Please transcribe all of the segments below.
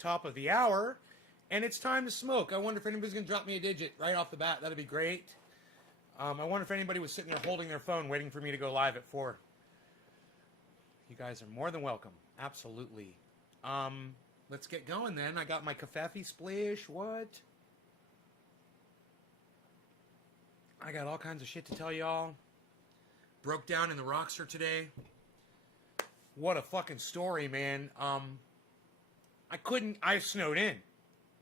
top of the hour, and it's time to smoke. I wonder if anybody's going to drop me a digit right off the bat. That'd be great. I wonder if anybody was sitting there holding their phone waiting for me to go live at 4. You guys are more than welcome. Absolutely. Let's get going then. I got my Covfefe splish. What? I got all kinds of shit to tell y'all. Broke down in the Roxor today. What a fucking story, man. I snowed in.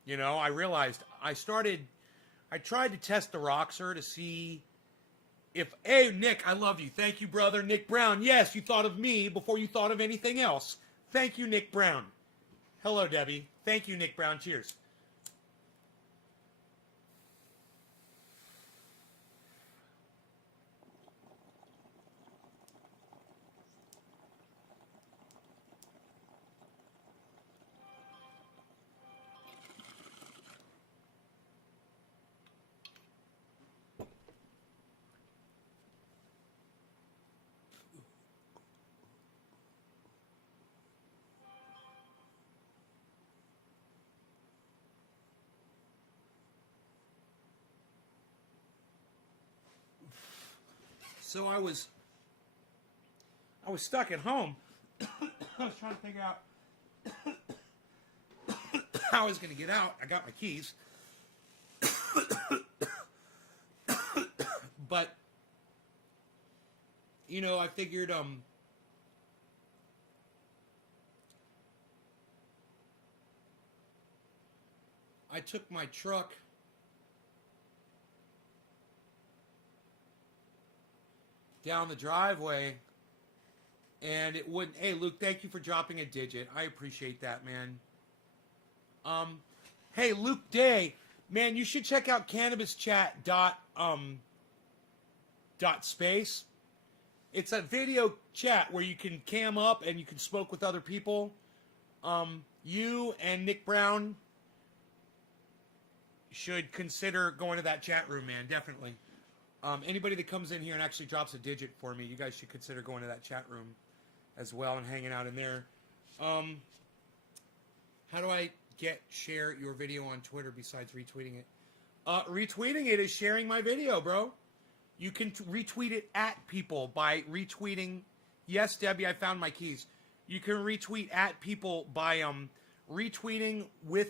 You know, I realized I tried to test the Roxor to see if, hey, Nick, I love you. Thank you, brother. Nick Brown. Yes, you thought of me before you thought of anything else. Thank you, Nick Brown. Hello, Debbie. Thank you, Nick Brown. Cheers. So I was stuck at home. I was trying to figure out how I was going to get out. I got my keys. But, you know, I figured, I took my truck down the driveway, and it wouldn't. Hey, Luke, thank you for dropping a digit. I appreciate that, man. Hey, Luke Day, man, you should check out cannabischat.space. It's a video chat where you can cam up and you can smoke with other people. You and Nick Brown should consider going to that chat room, man. Definitely. Anybody that comes in here and actually drops a digit for me, you guys should consider going to that chat room as well and hanging out in there. How do I share your video on Twitter besides retweeting it? Retweeting it is sharing my video, bro. You can retweet it at people by retweeting. Yes, Debbie, I found my keys. You can retweet at people by retweeting with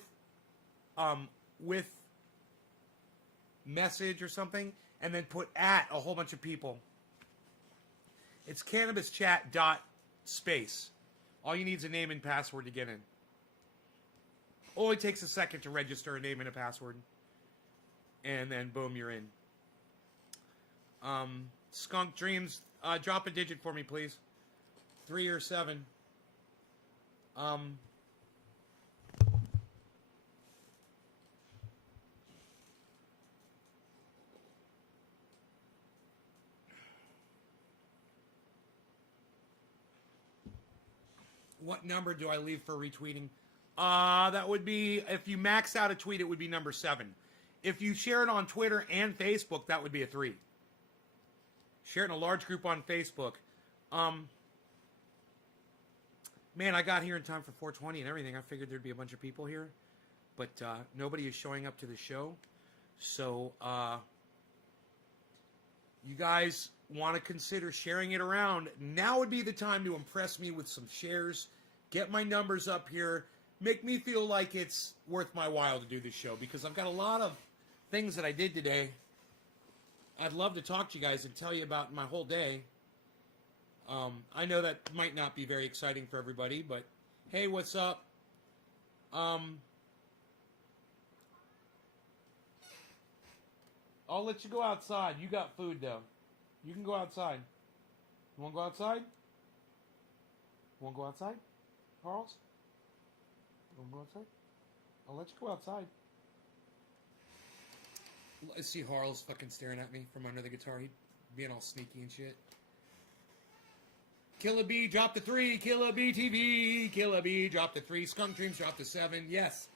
message or something, and then put at a whole bunch of people. It's cannabischat.space. All you need is a name and password to get in. Only takes a second to register a name and a password. And then boom, you're in. Skunk Dreams, drop a digit for me, please. 3 or 7. What number do I leave for retweeting? That would be, if you max out a tweet, it would be number 7. If you share it on Twitter and Facebook, that would be a 3. Share it in a large group on Facebook. Man, I got here in time for 420 and everything. I figured there'd be a bunch of people here. But nobody is showing up to the show. So, you guys want to consider sharing it around. Now would be the time to impress me with some shares. Get my numbers up here. Make me feel like it's worth my while to do this show, because I've got a lot of things that I did today. I'd love to talk to you guys and tell you about my whole day. I know that might not be very exciting for everybody, but hey, what's up? I'll let you go outside. You got food, though. You can go outside. You want to go outside? You want to go outside, Charles? You want to go outside? I'll let you go outside. I see Harl's fucking staring at me from under the guitar. He being all sneaky and shit. Killa B dropped the 3. Killa B TV. Killa B dropped the 3. Skunk Dreams dropped the 7. Yes,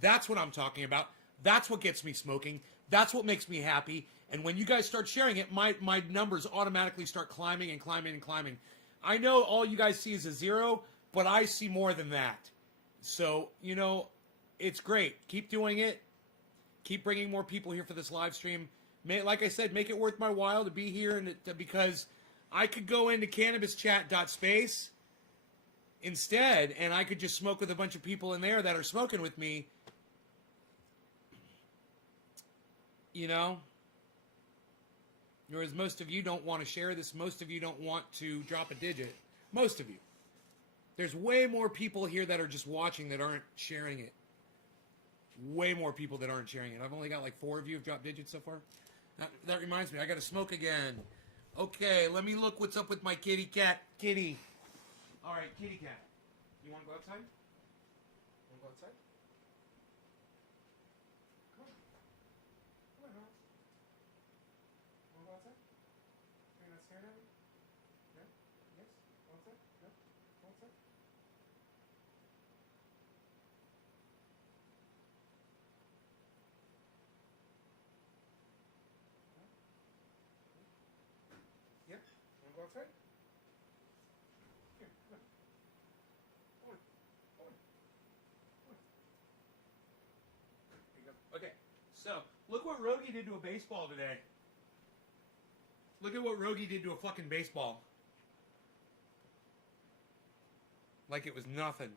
that's what I'm talking about. That's what gets me smoking. That's what makes me happy. And when you guys start sharing it, my numbers automatically start climbing and climbing and climbing. I know all you guys see is a 0, but I see more than that. So, you know, it's great. Keep doing it. Keep bringing more people here for this live stream. Like I said, make it worth my while to be here, and because I could go into cannabischat.space instead, and I could just smoke with a bunch of people in there that are smoking with me. You know? Whereas most of you don't want to share this. Most of you don't want to drop a digit. Most of you. There's way more people here that are just watching that aren't sharing it. Way more people that aren't sharing it. I've only got like 4 of you have dropped digits so far. That reminds me, I got to smoke again. Okay, let me look what's up with my kitty cat. Kitty. All right, kitty cat. You want to go outside? Want to go outside? Come on. Come on, Hans. Want to go outside? You're not staring at me? No? Yes? Go outside? No? Go outside? Yeah? Want to go outside? Here, come on. Come on. Come on. Come on. Here you go. Okay, so look what Rogie did to a baseball today. Look at what Rogie did to a fucking baseball. Like it was nothing.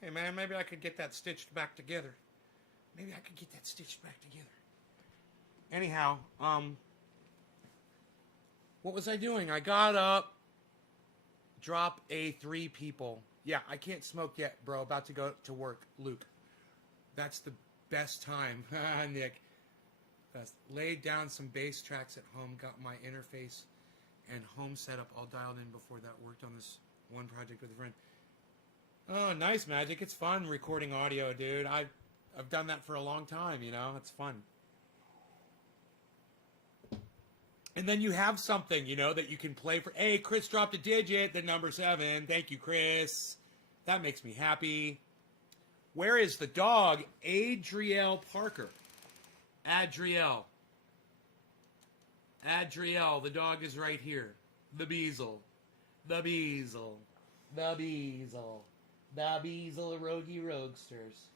Hey man, maybe I could get that stitched back together. Maybe I could get that stitched back together. Anyhow, what was I doing? I got up, drop a 3 people. Yeah, I can't smoke yet, bro. About to go to work. Luke. That's the best time. Nick. Best. Laid down some bass tracks at home. Got my interface and home setup all dialed in before that. Worked on this one project with a friend. Oh, nice, Magic. It's fun recording audio, dude. I've done that for a long time, you know? It's fun. And then you have something, you know, that you can play for. Hey, Chris dropped a digit, the number 7. Thank you, Chris. That makes me happy. Where is the dog? Adriel Parker. Adriel. Adriel. The dog is right here. The Beazle. The Beazle. The Beazle. The Beazle Rogie Roguesters.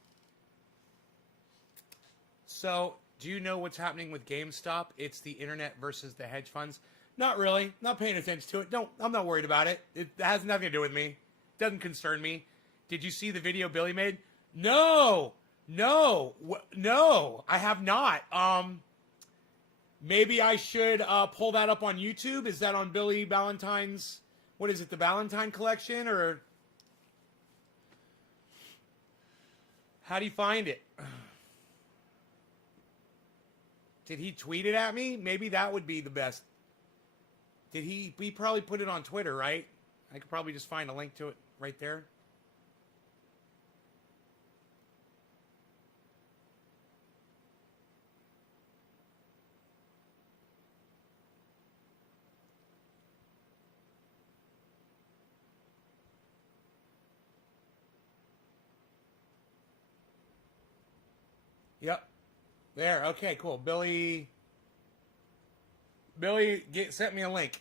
So, do you know what's happening with GameStop? It's the internet versus the hedge funds. Not really. Not paying attention to it. I'm not worried about it. It has nothing to do with me. It doesn't concern me. Did you see the video Billy made? No. No. No. I have not. Maybe I should pull that up on YouTube. Is that on Billy Ballantyne's? What is it? The Ballantyne collection? Or how do you find it? Did he tweet it at me? Maybe that would be the best. Did he? He probably put it on Twitter, right? I could probably just find a link to it right there. Yep. There. Okay, cool. Billy sent me a link.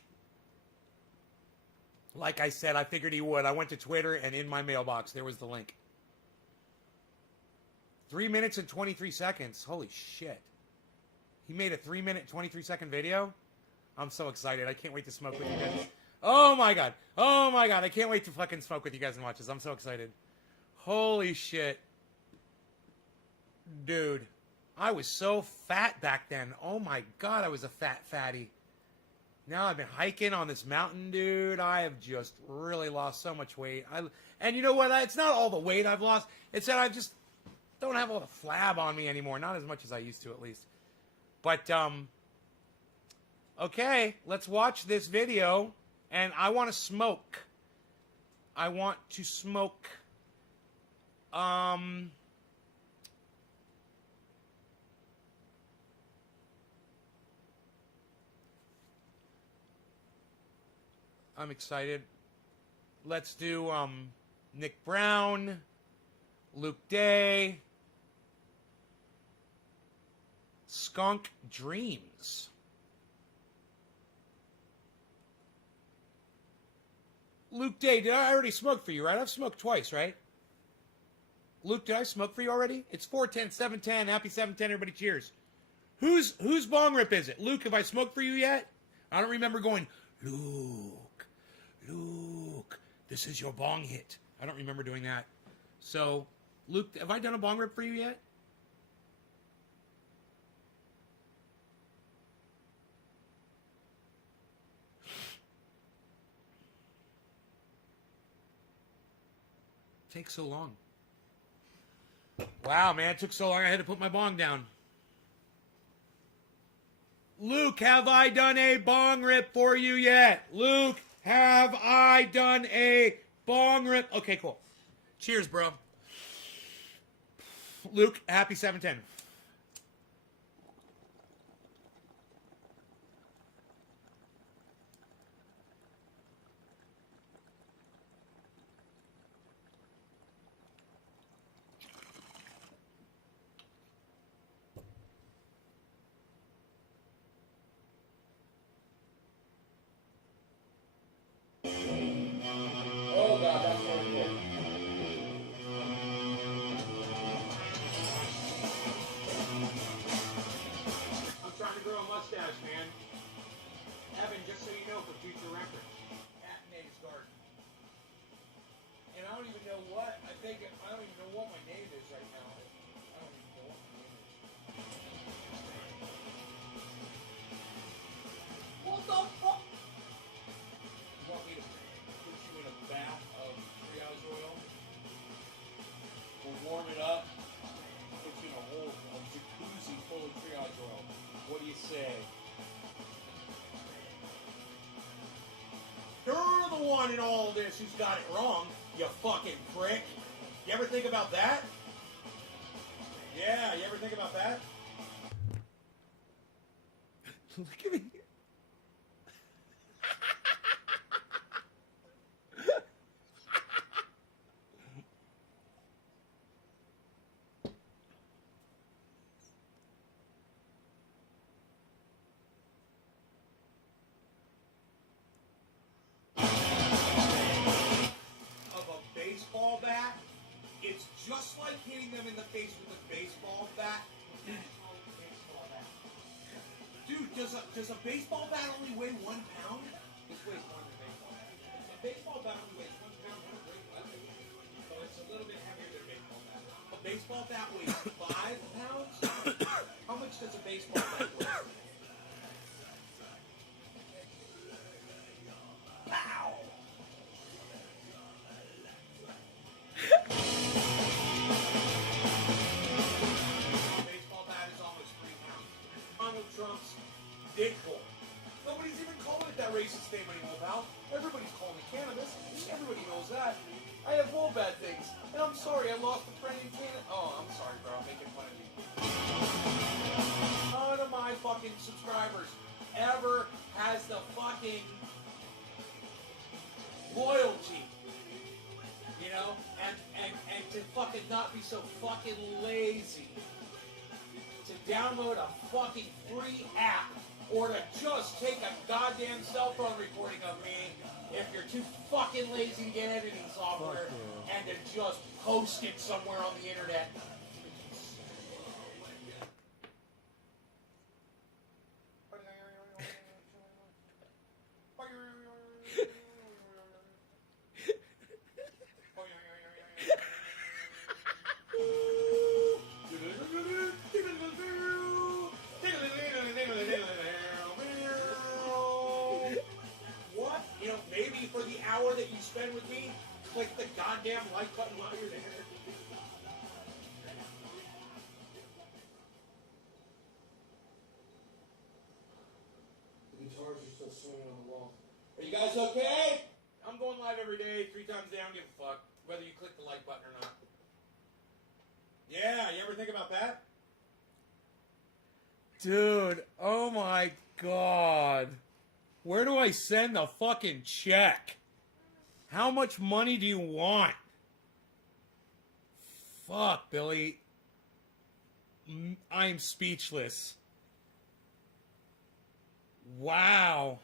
Like I said, I figured he would. I went to Twitter, and in my mailbox, there was the link. 3 minutes and 23 seconds. Holy shit. He made a 3-minute, 23-second video? I'm so excited. I can't wait to smoke with you guys. Oh, my God. Oh, my God. I can't wait to fucking smoke with you guys and watch this. I'm so excited. Holy shit. Dude. I was so fat back then. Oh, my God. I was a fat fatty. Now I've been hiking on this mountain, dude. I have just really lost so much weight. And you know what? It's not all the weight I've lost. It's that I just don't have all the flab on me anymore. Not as much as I used to, at least. But, okay. Let's watch this video. And I want to smoke. I want to smoke. I'm excited. Let's do Nick Brown, Luke Day, Skunk Dreams. Luke Day, did I already smoke for you, right? I've smoked twice, right? Luke, did I smoke for you already? It's 410, 710. Happy 710, everybody. Cheers. Whose bong rip is it? Luke, have I smoked for you yet? I don't remember going, Luke, this is your bong hit. I don't remember doing that. So, Luke, have I done a bong rip for you yet? Takes so long. Wow, man, it took so long I had to put my bong down. Luke, have I done a bong rip for you yet? Luke, have I done a bong rip? Okay, cool. Cheers, bro. Luke, happy 710. Oh, God, that's really cool. I'm trying to grow a mustache, man. Evan, just so you know, for future reference, at Nate's Garden. And I don't even know what, I don't even know what my name is right now. I don't even know what my name is. What the fuck? You want me to put you in a bath of triage oil? We'll warm it up. Put you in a whole jacuzzi full of triage oil. What do you say? You're the one in all of this who's got it wrong, you fucking prick. You ever think about that? Yeah, you ever think about that? Look at me. Of a baseball bat, it's just like hitting them in the face with a baseball bat. Dude, does a baseball bat only weigh 1 pound? This weighs more than a baseball bat. A baseball bat only weighs 1 pound. What a great weapon. So it's a little bit heavier than a baseball bat. A baseball bat weighs 5 pounds? How much does a baseball bat weigh? Pow! Baseball bat is almost 3 pounds. Donald Trump's dick hole. Nobody's even calling it that racist name anymore, pal. Everybody's calling it cannabis. Everybody knows that. I have all bad things. And I'm sorry I lost a friend in Canada. Oh, I'm sorry, bro. I'm making fun of you. None of my fucking subscribers ever has the fucking loyalty, you know, and to fucking not be so fucking lazy to download a fucking free app or to just take a goddamn cell phone recording of me if you're too fucking lazy to get editing software and to just post it somewhere on the internet. What? You know, maybe for the hour that you spend with me, click the goddamn like button while you're there. The guitars are still swinging on the wall. Are you guys okay? I'm going live every day, 3 times a day. I don't give a fuck whether you click the like button or not. Yeah, you ever think about that? Dude, oh my god. Where do I send the fucking check? How much money do you want? Fuck, Billy. I'm speechless. Wow.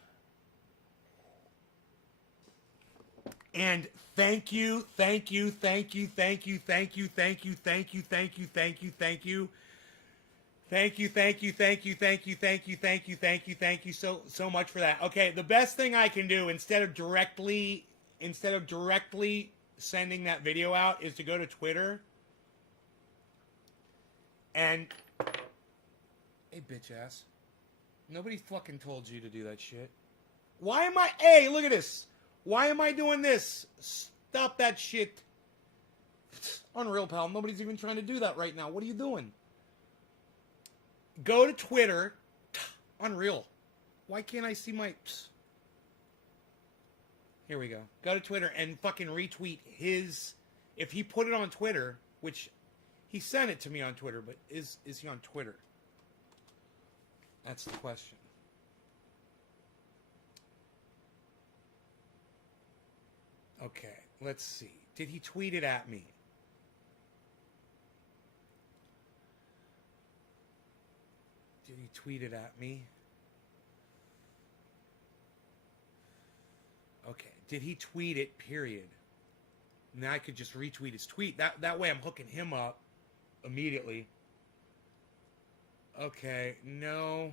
And thank you, thank you, thank you, thank you, thank you, thank you, thank you, thank you, thank you, thank you. Thank you, thank you, thank you, thank you, thank you, thank you, thank you, thank you so much for that. Okay, the best thing I can do instead of directly sending that video out is to go to Twitter and hey bitch ass. Nobody fucking told you to do that shit. Why am I hey, look at this. Why am I doing this? Stop that shit. Unreal, pal. Nobody's even trying to do that right now. What are you doing? Go to Twitter. Unreal. Why can't I see my... Here we go. Go to Twitter and fucking retweet his... If he put it on Twitter, which he sent it to me on Twitter, but is he on Twitter? That's the question. Okay, let's see. Did he tweet it at me? Did he tweet it at me? Okay. Did he tweet it, period? Now I could just retweet his tweet. That way I'm hooking him up immediately. Okay, no.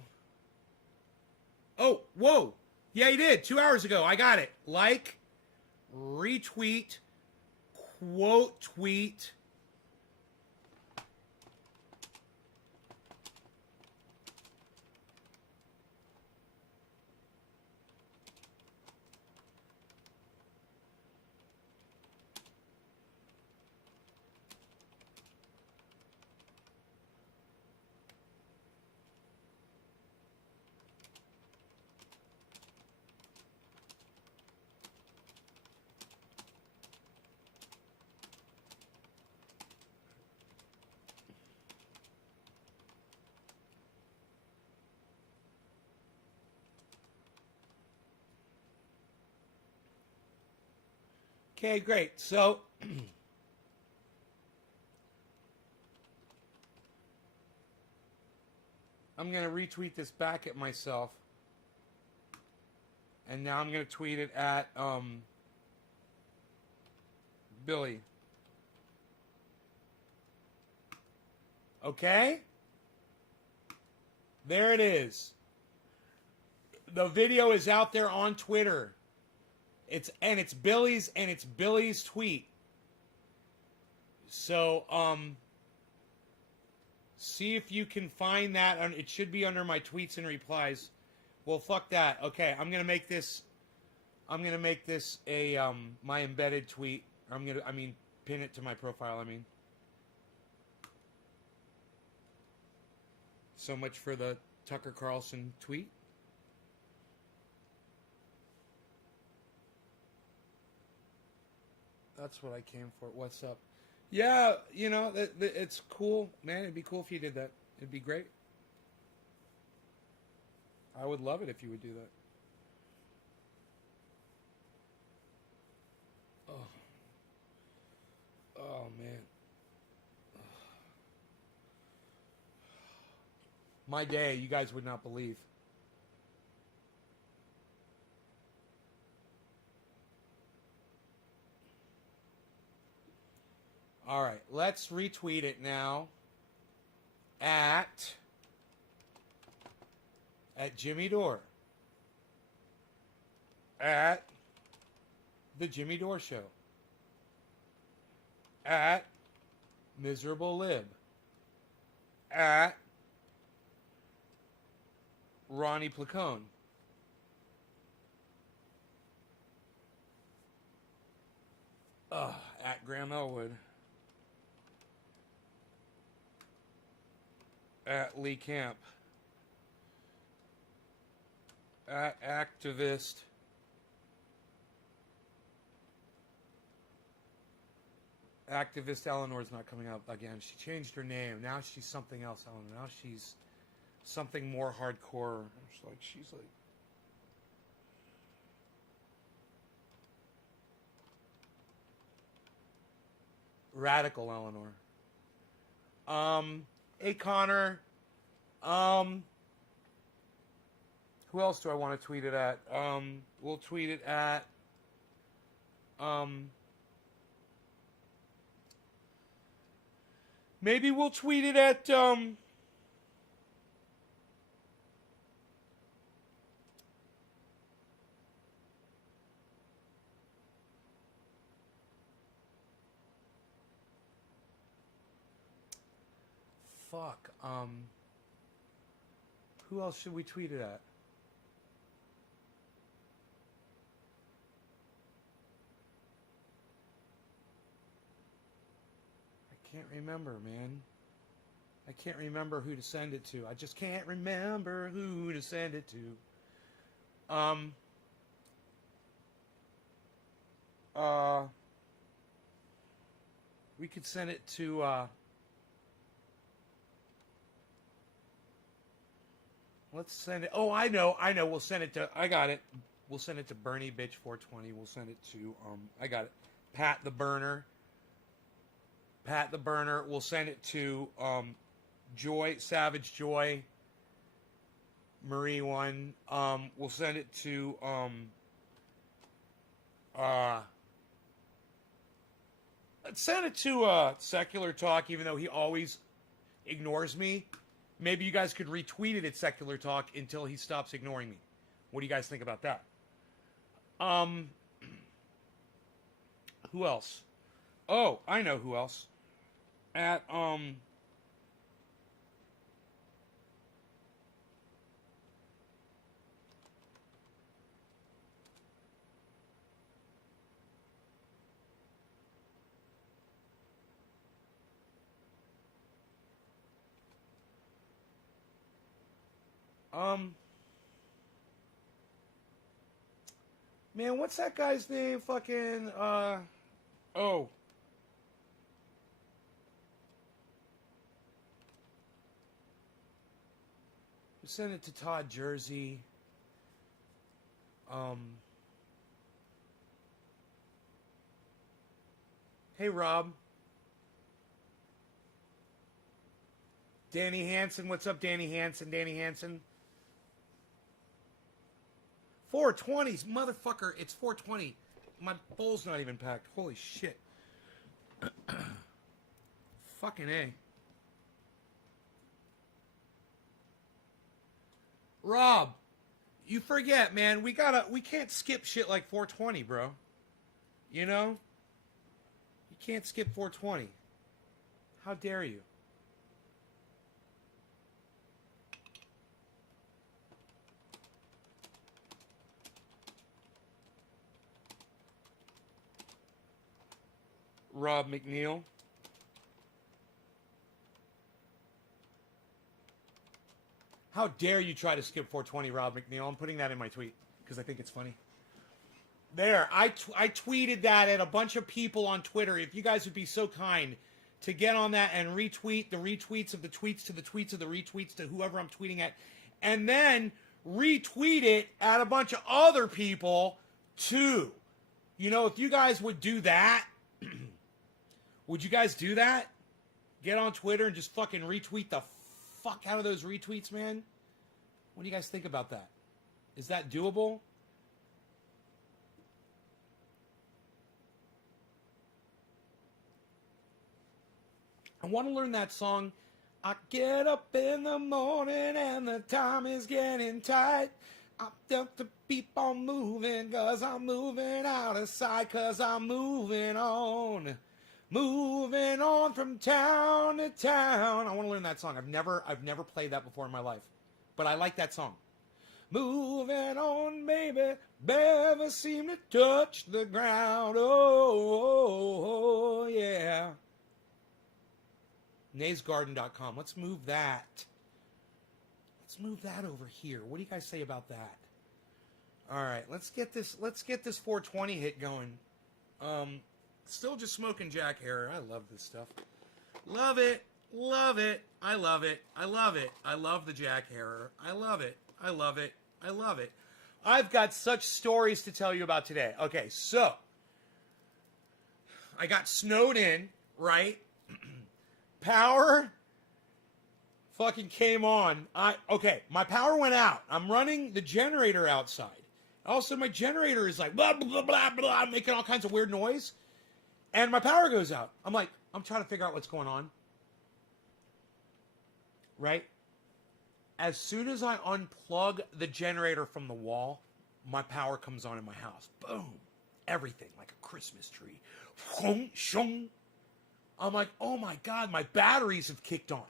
Oh, whoa. Yeah, he did. 2 hours ago. I got it. Like, retweet, quote tweet. Okay, great. So, I'm going to retweet this back at myself. And now I'm going to tweet it at Billy. Okay? There it is. The video is out there on Twitter. It's Billy's tweet. So, see if you can find that. It should be under my tweets and replies. Well, fuck that. Okay, I'm gonna make this a my embedded tweet. Pin it to my profile. So much for the Tucker Carlson tweet. That's what I came for. What's up? Yeah, it's cool, man. It'd be cool if you did that. It'd be great. I would love it if you would do that. Oh man. My day, you guys would not believe. All right, let's retweet it now at Jimmy Dore. At The Jimmy Dore Show. At Miserable Lib. At Ronnie Placone. At Graham Elwood. At Lee Camp. At Activist. Activist Eleanor's not coming up again. She changed her name. Now she's something else, Eleanor. Now she's something more hardcore. She's like Radical Eleanor. Hey Connor. Who else do I want to tweet it at? We'll tweet it at Maybe we'll tweet it at, fuck, who else should we tweet it at? I can't remember, man. I can't remember who to send it to. I just can't remember who to send it to. We could send it to, let's send it. Oh, I know. We'll send it to, I got it. We'll send it to Bernie Bitch 420. We'll send it to, I got it. Pat the Burner. We'll send it to, Joy, Savage Joy, Marie 1. We'll send it to, let's send it to, Secular Talk, even though he always ignores me. Maybe you guys could retweet it at Secular Talk until he stops ignoring me. What do you guys think about that? Who else? Oh, I know who else. At, man, what's that guy's name? Fucking, oh. We sent it to Todd Jersey. Hey, Rob. Danny Hansen, what's up, Danny Hansen? 420s, motherfucker, it's 420. My bowl's not even packed. Holy shit. Fucking A. Rob, you forget, man, we can't skip shit like 420, bro. You know? You can't skip 420. How dare you? Rob McNeil. How dare you try to skip 420, Rob McNeil? I'm putting that in my tweet because I think it's funny. There, I tweeted that at a bunch of people on Twitter. If you guys would be so kind to get on that and retweet the retweets of the tweets to the tweets of the retweets to whoever I'm tweeting at, and then retweet it at a bunch of other people too. You know, if you guys would do that, would you guys do that? Get on Twitter and just fucking retweet the fuck out of those retweets, man. What do you guys think about that? Is that doable? I want to learn that song. I get up in the morning and the time is getting tight. I'm up to keep on moving cause I'm moving out of sight cause I'm moving on. Moving on from town to town. I want to learn that song. I've never played that before in my life. But I like that song. Moving on, baby. Never seem to touch the ground. Oh, yeah. naysgarden.com. Let's move that. Let's move that over here. What do you guys say about that? All right, let's get this 420 hit going. Still just smoking Jack Harrer. I love this stuff. Love it. Love it. I love it. I love it. I love the Jack Harrer. I love it. I love it. I love it. I've got such stories to tell you about today. Okay, so I got snowed in, right? Power fucking came on. My power went out. I'm running the generator outside. Also, my generator is like, blah, blah, blah, blah, blah, making all kinds of weird noise. And my power goes out. I'm like, I'm trying to figure out what's going on. Right? As soon as I unplug the generator from the wall, my power comes on in my house. Boom. Everything, like a Christmas tree. I'm like, oh my God, my batteries have kicked on.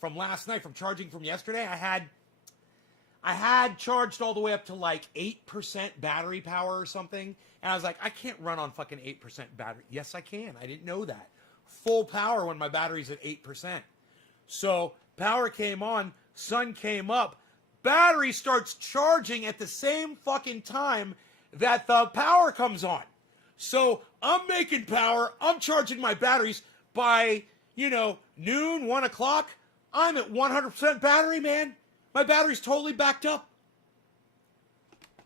From last night, from charging from yesterday, I had charged all the way up to like 8% battery power or something. And I was like, I can't run on fucking 8% battery. Yes, I can. I didn't know that. Full power when my battery's at 8%. So power came on, sun came up, battery starts charging at the same fucking time that the power comes on. So I'm making power, I'm charging my batteries by, noon, 1 o'clock. I'm at 100% battery, man. My battery's totally backed up.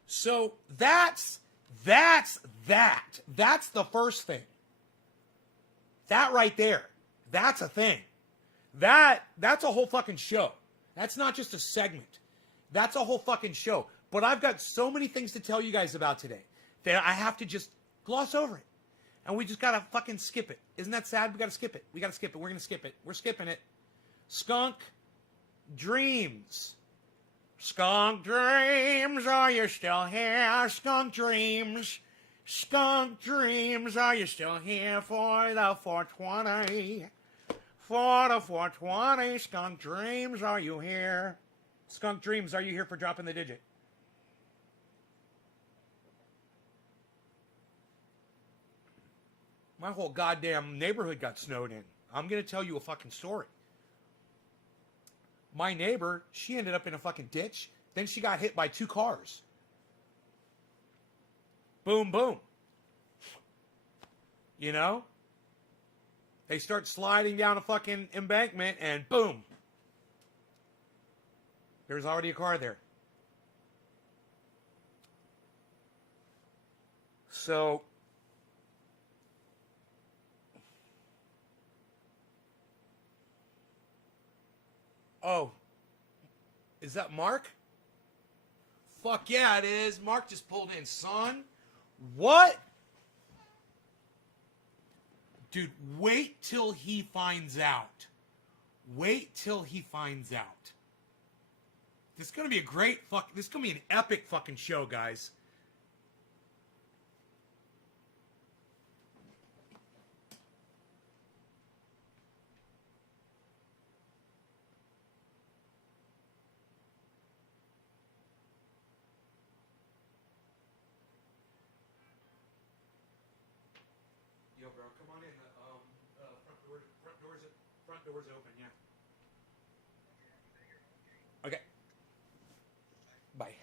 So that's that. That's the first thing. That right there. That's a thing. That's a whole fucking show. That's not just a segment. That's a whole fucking show. But I've got so many things to tell you guys about today that I have to just gloss over it. And we just gotta fucking skip it. Isn't that sad? We gotta skip it. We're gonna skip it. We're skipping it. Skunk Dreams. Skunk Dreams, are you still here? Skunk Dreams. Skunk Dreams, are you still here for the 420? For the 420, Skunk Dreams, are you here? Skunk Dreams, are you here for dropping the digit? My whole goddamn neighborhood got snowed in. I'm going to tell you a fucking story. My neighbor, she ended up in a fucking ditch. Then she got hit by 2 cars. Boom, boom. They start sliding down a fucking embankment and boom. There's already a car there. So, oh, is that Mark? Fuck yeah, it is. Mark just pulled in, son. What? Dude, wait till he finds out. Wait till he finds out. This is going to be a great this is going to be an epic fucking show, guys. Yo, bro, come on in. Front door's open, yeah. Okay. Bye.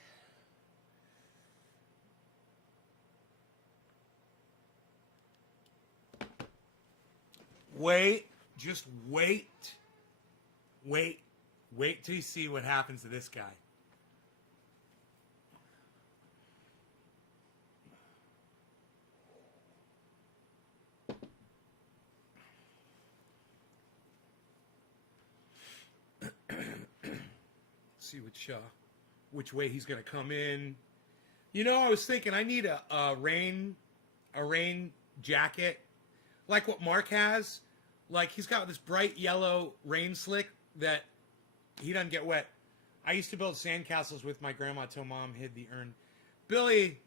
Wait. Just wait. Wait. Wait till you see what happens to this guy. See which way he's gonna come in. I was thinking I need a rain jacket, like what Mark has. Like he's got this bright yellow rain slick that he doesn't get wet. I used to build sandcastles with my grandma till Mom hid the urn. Billy,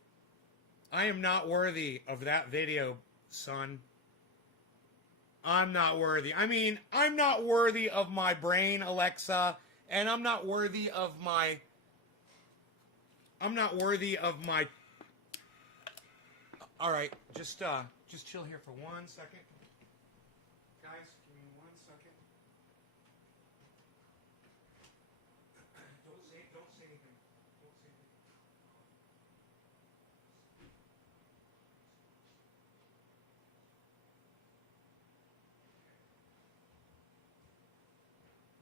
I am not worthy of that video, son. I'm not worthy. I mean, I'm not worthy of my brain, Alexa. And I'm not worthy of my... Alright, just chill here for 1 second. Guys, give me 1 second. Don't say anything. Don't say anything.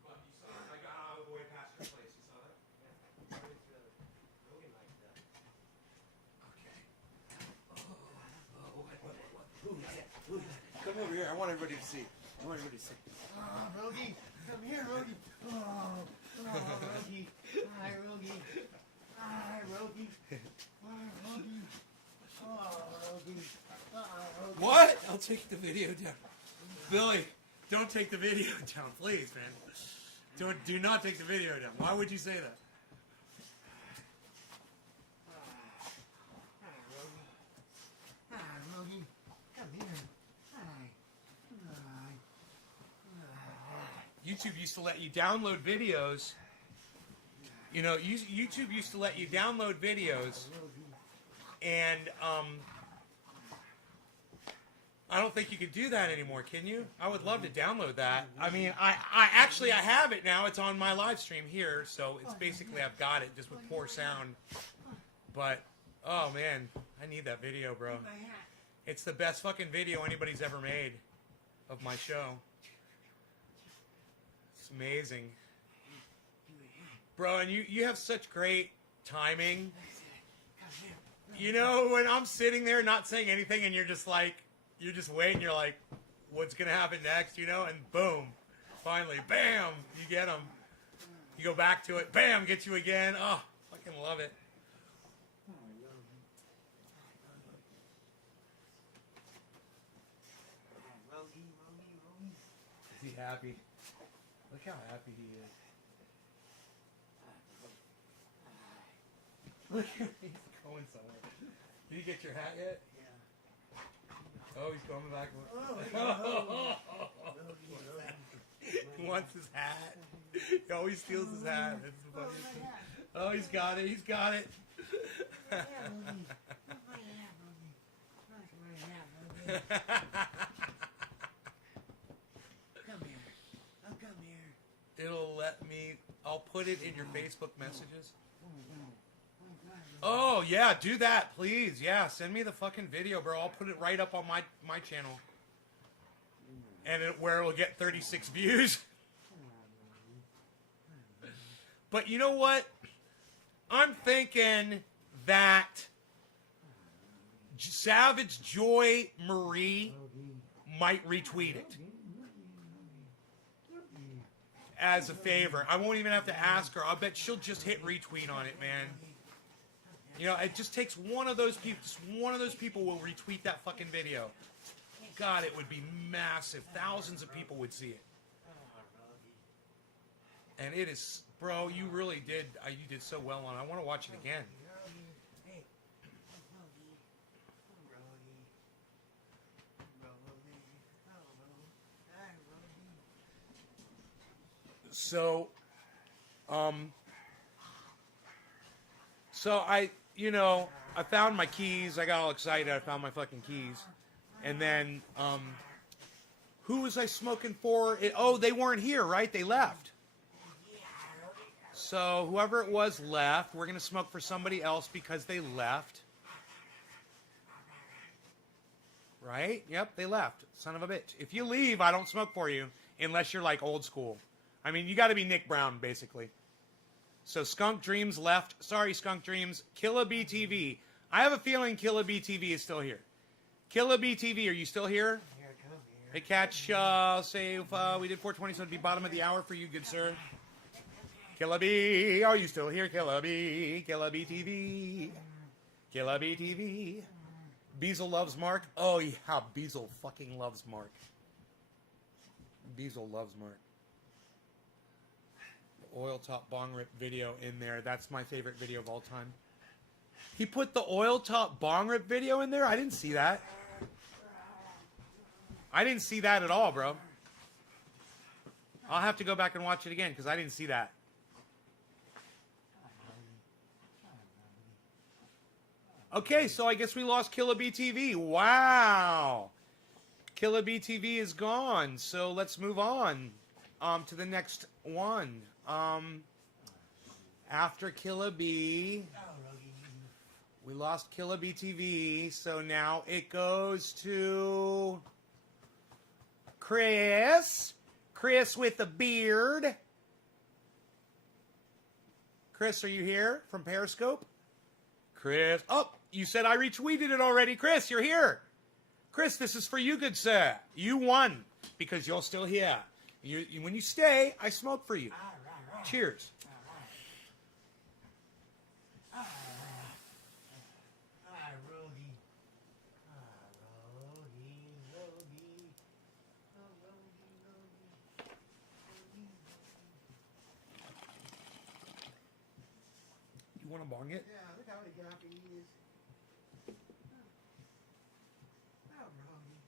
But you saw I got out of the way past your place. You saw that? Yeah. Really like that. Okay. What? Come over here. I want everybody to see. Rogie. Come here, Rogie. Oh, Rogie. Hi, Rogie. What? I'll take the video down. Billy, don't take the video down, please, man. Do not take the video down. Why would you say that? YouTube used to let you download videos. You know, YouTube used to let you download videos, and I don't think you could do that anymore, can you? I would love to download that. I mean, I actually have it now. It's on my live stream here, so it's basically I've got it just with poor sound. But oh man, I need that video, bro. It's the best fucking video anybody's ever made of my show. It's amazing. Bro, and you have such great timing. You know, when I'm sitting there not saying anything and you're just like, you're just waiting, you're like, what's going to happen next, you know? And boom, finally, bam, you get them. You go back to it, bam, get you again. Oh, fucking love it. Is he happy? Look how happy he is. Look, he's going somewhere. Did you get your hat yet? Yeah. Oh, he's coming back. He wants his hat. He always steals his hat. That's the funniest thing. Oh, he's got it. He's got it. It'll let me. I'll put it in your Facebook messages. Oh, yeah, do that, please. Yeah, send me the fucking video, bro. I'll put it right up on my channel. And where it'll get 36 views. But you know what? I'm thinking that Savage Joy Marie might retweet it. As a favor. I won't even have to ask her. I'll bet she'll just hit retweet on it, man. You know, it just takes one of those people. Just one of those people will retweet that fucking video. God, it would be massive. Thousands of people would see it. And it is, bro, you really did. You did so well on it. I want to watch it again. So, I found my keys. I got all excited. I found my fucking keys. And then, who was I smoking for? They weren't here, right? They left. So, whoever it was left. We're going to smoke for somebody else because they left. Right? Yep, they left. Son of a bitch. If you leave, I don't smoke for you. Unless you're like old school. I mean, you got to be Nick Brown, basically. So Skunk Dreams left. Sorry, Skunk Dreams. Killa BTV. I have a feeling Killa BTV is still here. Killa BTV, are you still here? Hey, catch, say if we did 420, so it'd be bottom of the hour for you, good sir. Killa B, are you still here? Killa B, Killa BTV. Killa BTV. Beazle loves Mark. Oh, yeah, Beazle fucking loves Mark. Beazle loves Mark. Oil top bong rip video in there. That's my favorite video of all time. He put the oil top bong rip video in there? I didn't see that. I didn't see that at all, bro. I'll have to go back and watch it again because I didn't see that. Okay, so I guess we lost Killa BTV. Wow. Killa BTV is gone. So let's move on to the next one. After Killa B, we lost Killa BTV, so now it goes to Chris. Chris with the beard. Chris, are you here from Periscope? Chris, oh, you said I retweeted it already. Chris, you're here. Chris, this is for you, good sir. You won because you're still here. When you stay, I smoke for you. Cheers. want to bong it? Yeah, look how gappy he is. Oh, Rogie.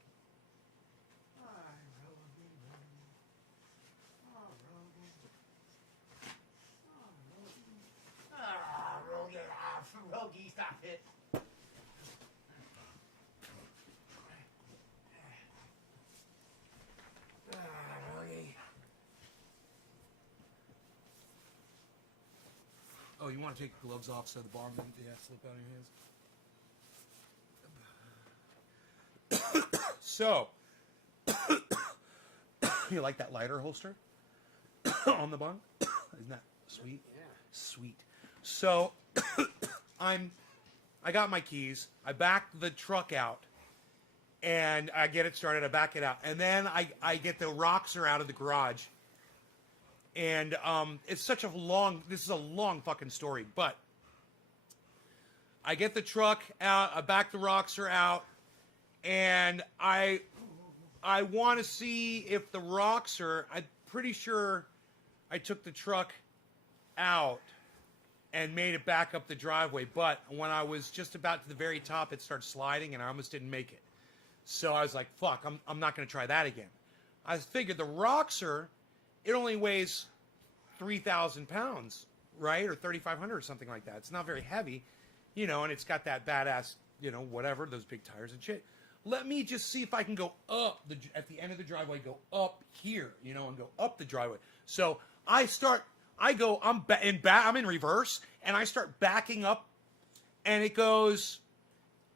Hi, Rogie. Oh, Rogie. Oh, Rogie. Rogie, stop it. Rogie. Oh, you want to take your gloves off so the bong doesn't slip out of your hands? So, you like that lighter holster on the bong? Isn't that sweet? Yeah. Sweet. So, I got my keys. I back the truck out, and I get it started. I back it out, and then I get the Roxor out of the garage. And it's such a long, this is a long fucking story, but I get the truck out, I back the Roxor out, and I want to see if the Roxor, I'm pretty sure I took the truck out and made it back up the driveway, but when I was just about to the very top, it started sliding, and I almost didn't make it. So I was like, fuck, I'm not going to try that again. I figured the Roxor, it only weighs 3,000 pounds, right? Or 3,500 or something like that. It's not very heavy, you know, and it's got that badass, you know, whatever, those big tires and shit. Let me just see if I can go up at the end of the driveway, go up here, you know, and go up the driveway. So I'm in reverse, and I start backing up, and it goes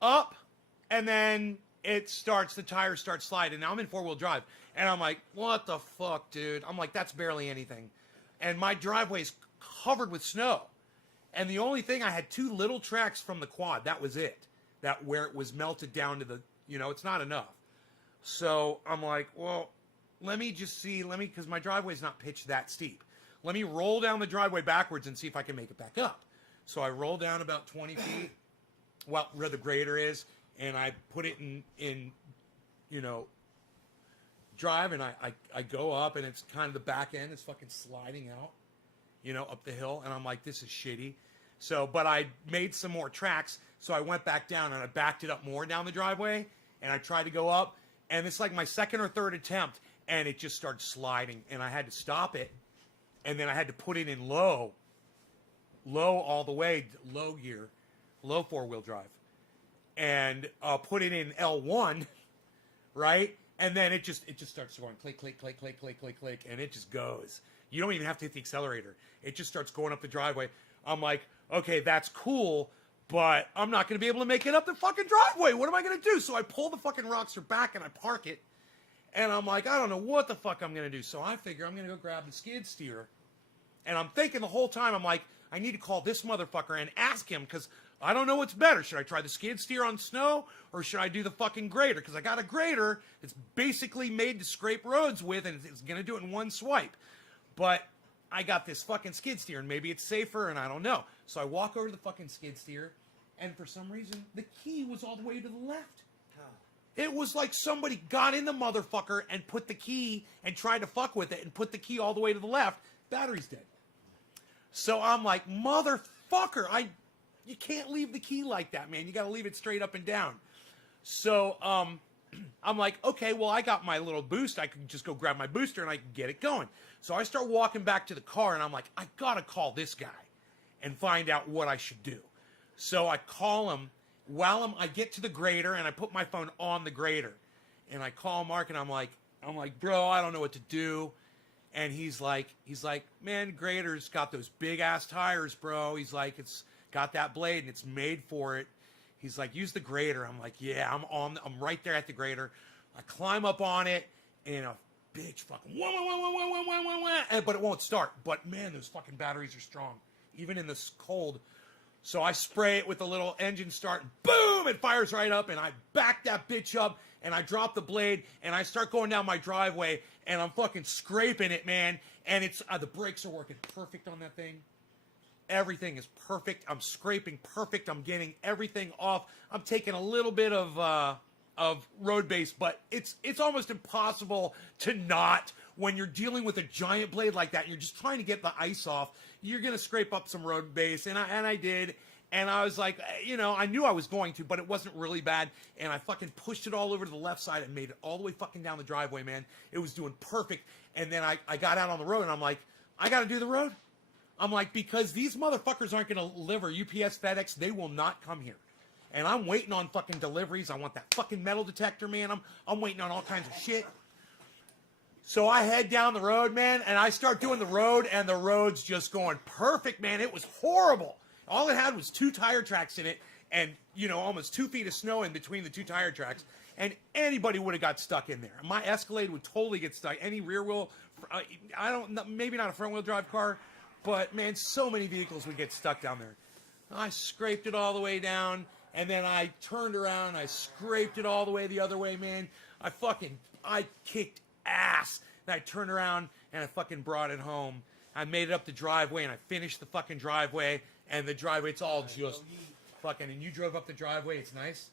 up, and then the tires start sliding. Now I'm in 4-wheel drive, and I'm like, what the fuck, dude? I'm like, that's barely anything. And my driveway's covered with snow. And the only thing, I had 2 little tracks from the quad. That was it. That where it was melted down to the, you know, it's not enough. So I'm like, well, let me just see, because my driveway's not pitched that steep. Let me roll down the driveway backwards and see if I can make it back up. So I roll down about 20 feet, well, where the grader is, and I put it in you know, drive, and I go up, and it's kind of the back end is fucking sliding out, you know, up the hill, and I'm like, this is shitty. So, but I made some more tracks, so I went back down, and I backed it up more down the driveway, and I tried to go up, and it's like my second or third attempt, and it just started sliding, and I had to stop it, and then I had to put it in low all the way, low gear, low 4-wheel drive, and put it in L1, right? And then it just starts going click, click, click, click, click, click, click, and it just goes. You don't even have to hit the accelerator. It just starts going up the driveway. I'm like, okay, that's cool, but I'm not going to be able to make it up the fucking driveway. What am I going to do? So I pull the fucking Roxor back, and I park it, and I'm like, I don't know what the fuck I'm going to do. So I figure I'm going to go grab the skid steer, and I'm thinking the whole time, I'm like, I need to call this motherfucker and ask him, because I don't know what's better. Should I try the skid steer on snow, or should I do the fucking grader? Because I got a grader that's basically made to scrape roads with, and it's going to do it in one swipe. But I got this fucking skid steer, and maybe it's safer, and I don't know. So I walk over to the fucking skid steer, and for some reason, the key was all the way to the left. It was like somebody got in the motherfucker and put the key and tried to fuck with it and put the key all the way to the left. Battery's dead. So I'm like, motherfucker, you can't leave the key like that, man. You got to leave it straight up and down. So I'm like, okay, well, I got my little boost. I can just go grab my booster and I can get it going. So I start walking back to the car, and I'm like, I got to call this guy and find out what I should do. So I call him while I get to the grader, and I put my phone on the grader. And I call Mark, and I'm like, bro, I don't know what to do. And he's like, man, grader's got those big ass tires, bro. He's like, it's got that blade and it's made for it. He's like, use the grader. I'm like, yeah, I'm right there at the grader. I climb up on it, and a bitch fucking but it won't start. But man, those fucking batteries are strong, even in this cold. So I spray it with a little engine start, and boom, it fires right up, and I back that bitch up, and I drop the blade, and I start going down my driveway, and I'm fucking scraping it, man, and it's the brakes are working perfect on that thing. Everything is perfect. I'm scraping perfect. I'm getting everything off. I'm taking a little bit of road base, but it's almost impossible to not when you're dealing with a giant blade like that, and you're just trying to get the ice off, you're going to scrape up some road base. And I did. And I was like, you know, I knew I was going to, but it wasn't really bad. And I fucking pushed it all over to the left side and made it all the way fucking down the driveway, man. It was doing perfect. And then I got out on the road and I'm like, I got to do the road. I'm like, because these motherfuckers aren't going to deliver UPS, FedEx. They will not come here. And I'm waiting on fucking deliveries. I want that fucking metal detector, man. I'm waiting on all kinds of shit. So I head down the road, man, and I start doing the road, and the road's just going perfect, man. It was horrible. All it had was 2 tire tracks in it and, you know, almost 2 feet of snow in between the 2 tire tracks. And anybody would have got stuck in there. My Escalade would totally get stuck. Any rear wheel, maybe not a front wheel drive car, but, man, so many vehicles would get stuck down there. I scraped it all the way down, and then I turned around, I scraped it all the way the other way, man. I kicked ass. And I turned around, and I fucking brought it home. I made it up the driveway, and I finished the fucking driveway. And the driveway, it's all just fucking, and you drove up the driveway, it's nice?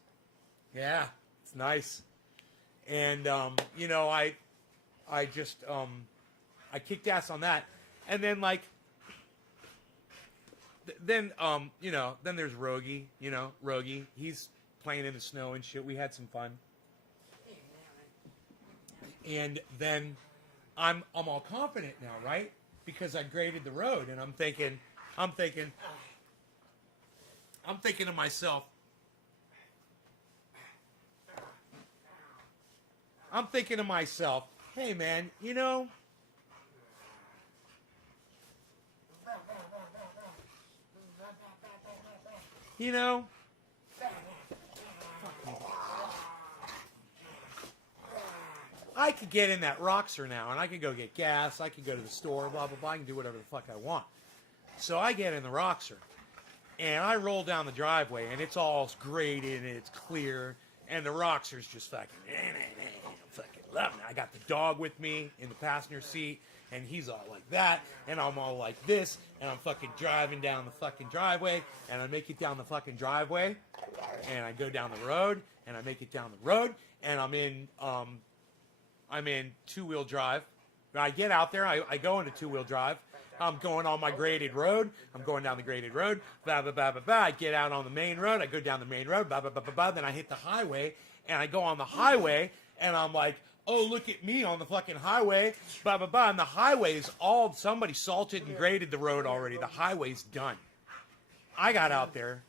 Yeah, it's nice. And, you know, I just, I kicked ass on that. And then, like, you know, then there's Rogie, you know, Rogie. He's playing in the snow and shit. We had some fun. And then I'm all confident now, right? Because I graded the road, and I'm thinking to myself, hey man, you know, I could get in that Roxor now, and I could go get gas, I could go to the store, blah, blah, blah, I can do whatever the fuck I want. So I get in the Roxor, and I roll down the driveway, and it's all graded, and it's clear, and the Roxor's just fucking loving it. I got the dog with me in the passenger seat, and he's all like that, and I'm all like this, and I'm fucking driving down the fucking driveway, and I make it down the fucking driveway, and I go down the road, and I make it down the road, and I'm in two-wheel drive. When I get out there, I go into two-wheel drive. I'm going on my graded road. I'm going down the graded road. Blah, blah, blah, blah, blah. I get out on the main road. I go down the main road. Blah, blah, blah, blah, blah. Then I hit the highway, and I go on the highway, and I'm like, oh, look at me on the fucking highway. Blah, blah, blah. And the highway's all, somebody salted and graded the road already. The highway's done. I got out there,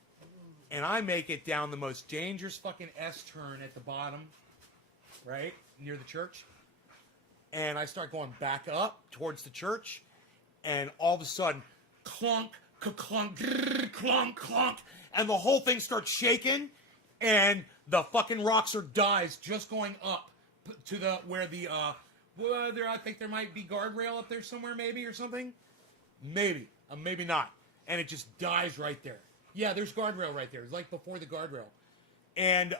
and I make it down the most dangerous fucking S-turn at the bottom, right, near the church. And I start going back up towards the church, and all of a sudden, clunk, clunk, clunk, clunk, and the whole thing starts shaking, and the fucking Roxor dies just going up to the where the there I think there might be guardrail up there somewhere, maybe, or something, maybe not, and it just dies right there. Yeah, there's guardrail right there. It's like before the guardrail, and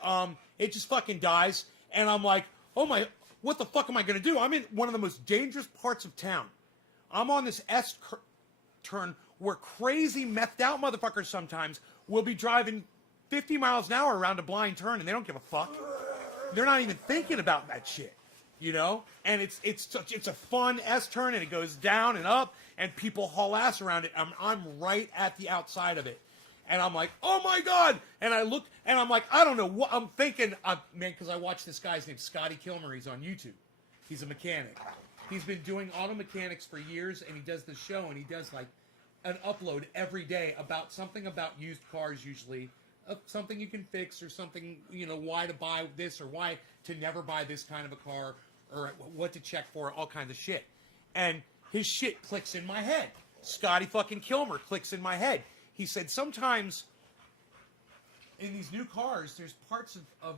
it just fucking dies, and I'm like, oh my. What the fuck am I going to do? I'm in one of the most dangerous parts of town. I'm on this S-turn where crazy methed out motherfuckers sometimes will be driving 50 miles an hour around a blind turn, and they don't give a fuck. They're not even thinking about that shit, you know? And it's a fun S-turn, and it goes down and up, and people haul ass around it. I'm right at the outside of it. And I'm like, oh my God! And I look, and I'm like, I don't know what I'm thinking, man, because I watched this guy's named Scotty Kilmer. He's on YouTube. He's a mechanic. He's been doing auto mechanics for years, and he does the show, and he does like an upload every day about something about used cars, usually something you can fix, or something, you know, why to buy this, or why to never buy this kind of a car, or what to check for, all kinds of shit. And his shit clicks in my head. Scotty fucking Kilmer clicks in my head. He said sometimes in these new cars, there's parts of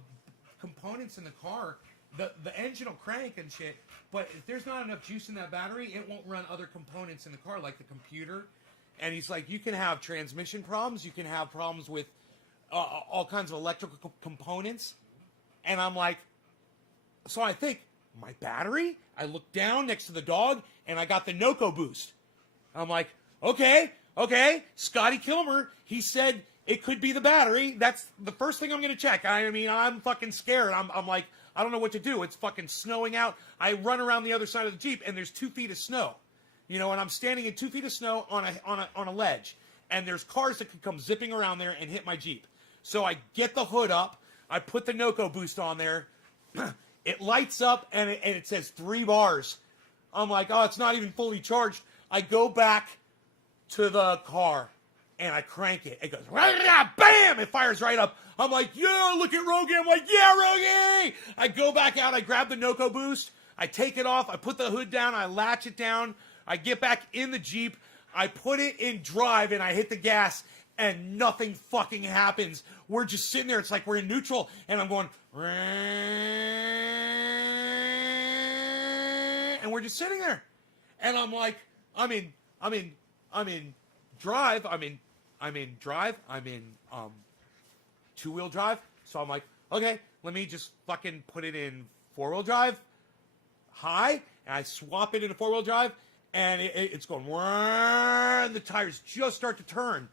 components in the car, the engine will crank and shit, but if there's not enough juice in that battery, it won't run other components in the car, like the computer. And he's like, you can have transmission problems, you can have problems with all kinds of electrical components. And I'm like, so I think, my battery? I look down next to the dog, and I got the Nocoboost. I'm like, okay, Scotty Kilmer, he said it could be the battery. That's the first thing I'm going to check. I mean, I'm fucking scared. I'm I don't know what to do. It's fucking snowing out. I run around the other side of the Jeep, and there's 2 feet of snow. You know, and I'm standing in 2 feet of snow on a ledge. And there's cars that could come zipping around there and hit my Jeep. So I get the hood up. I put the Nocoboost on there. It lights up, and it says 3 bars. I'm like, oh, it's not even fully charged. I go back to the car, and I crank it. It goes, bam! It fires right up. I'm like, yeah, look at Rogie. I'm like, yeah, Rogie! I go back out. I grab the Nocoboost. I take it off. I put the hood down. I latch it down. I get back in the Jeep. I put it in drive, and I hit the gas, and nothing fucking happens. We're just sitting there. It's like we're in neutral, and I'm going, and we're just sitting there. And I'm like, I'm in drive. I'm in 2-wheel drive. So I'm like, okay, let me just fucking put it in 4-wheel drive high, and I swap it into 4-wheel drive, and it's going, and the tires just start to turn.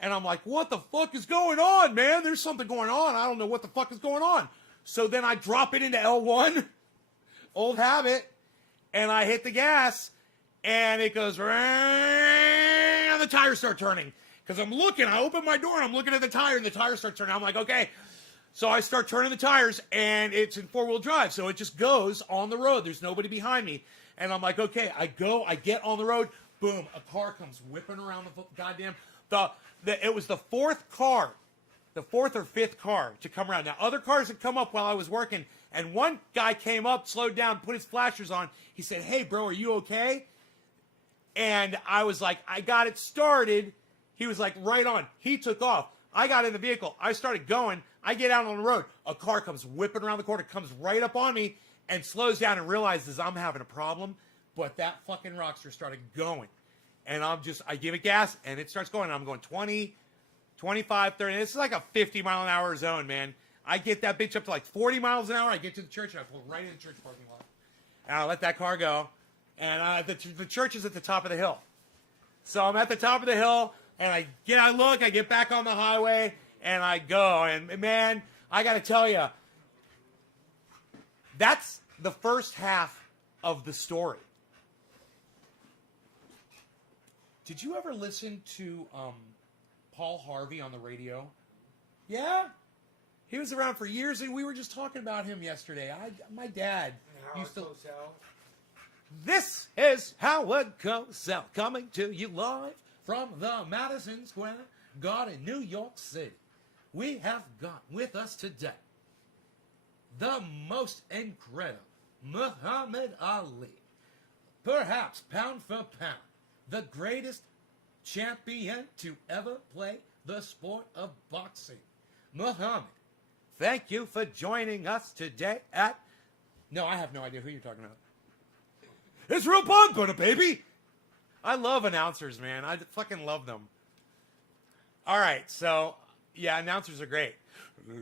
And I'm like, what the fuck is going on, man? There's something going on. I don't know what the fuck is going on. So then I drop it into L1, old habit, and I hit the gas, and it goes, and the tires start turning. Because I'm looking, I open my door, and I'm looking at the tire, and the tires start turning. I'm like, okay. So I start turning the tires, and it's in 4-wheel drive. So it just goes on the road. There's nobody behind me. And I'm like, okay, I get on the road. Boom, a car comes whipping around the goddamn... It was the 4th car, the 4th or 5th car to come around. Now, other cars had come up while I was working, and one guy came up, slowed down, put his flashers on. He said, hey, bro, are you okay? And I was like, I got it started. He was like, right on. He took off. I got in the vehicle. I started going. I get out on the road. A car comes whipping around the corner, comes right up on me, and slows down and realizes I'm having a problem. But that fucking Roxor started going. And I give it gas, and it starts going. And I'm going 20, 25, 30. This is like a 50-mile-an-hour zone, man. I get that bitch up to like 40 miles an hour. I get to the church, and I pull right in the church parking lot. And I let that car go. And the church is at the top of the hill. So I'm at the top of the hill, and I get back on the highway, and I go. And, man, I got to tell you, that's the first half of the story. Did you ever listen to Paul Harvey on the radio? Yeah? He was around for years, and we were just talking about him yesterday. My dad used to... This is how it goes south, coming to you live from the Madison Square Garden in New York City. We have got with us today the most incredible Muhammad Ali. Perhaps pound for pound, the greatest champion to ever play the sport of boxing. Muhammad, thank you for joining us today at... No, I have no idea who you're talking about. It's Real Punk on it, baby! I love announcers, man. I fucking love them. All right, so, yeah, announcers are great. Let's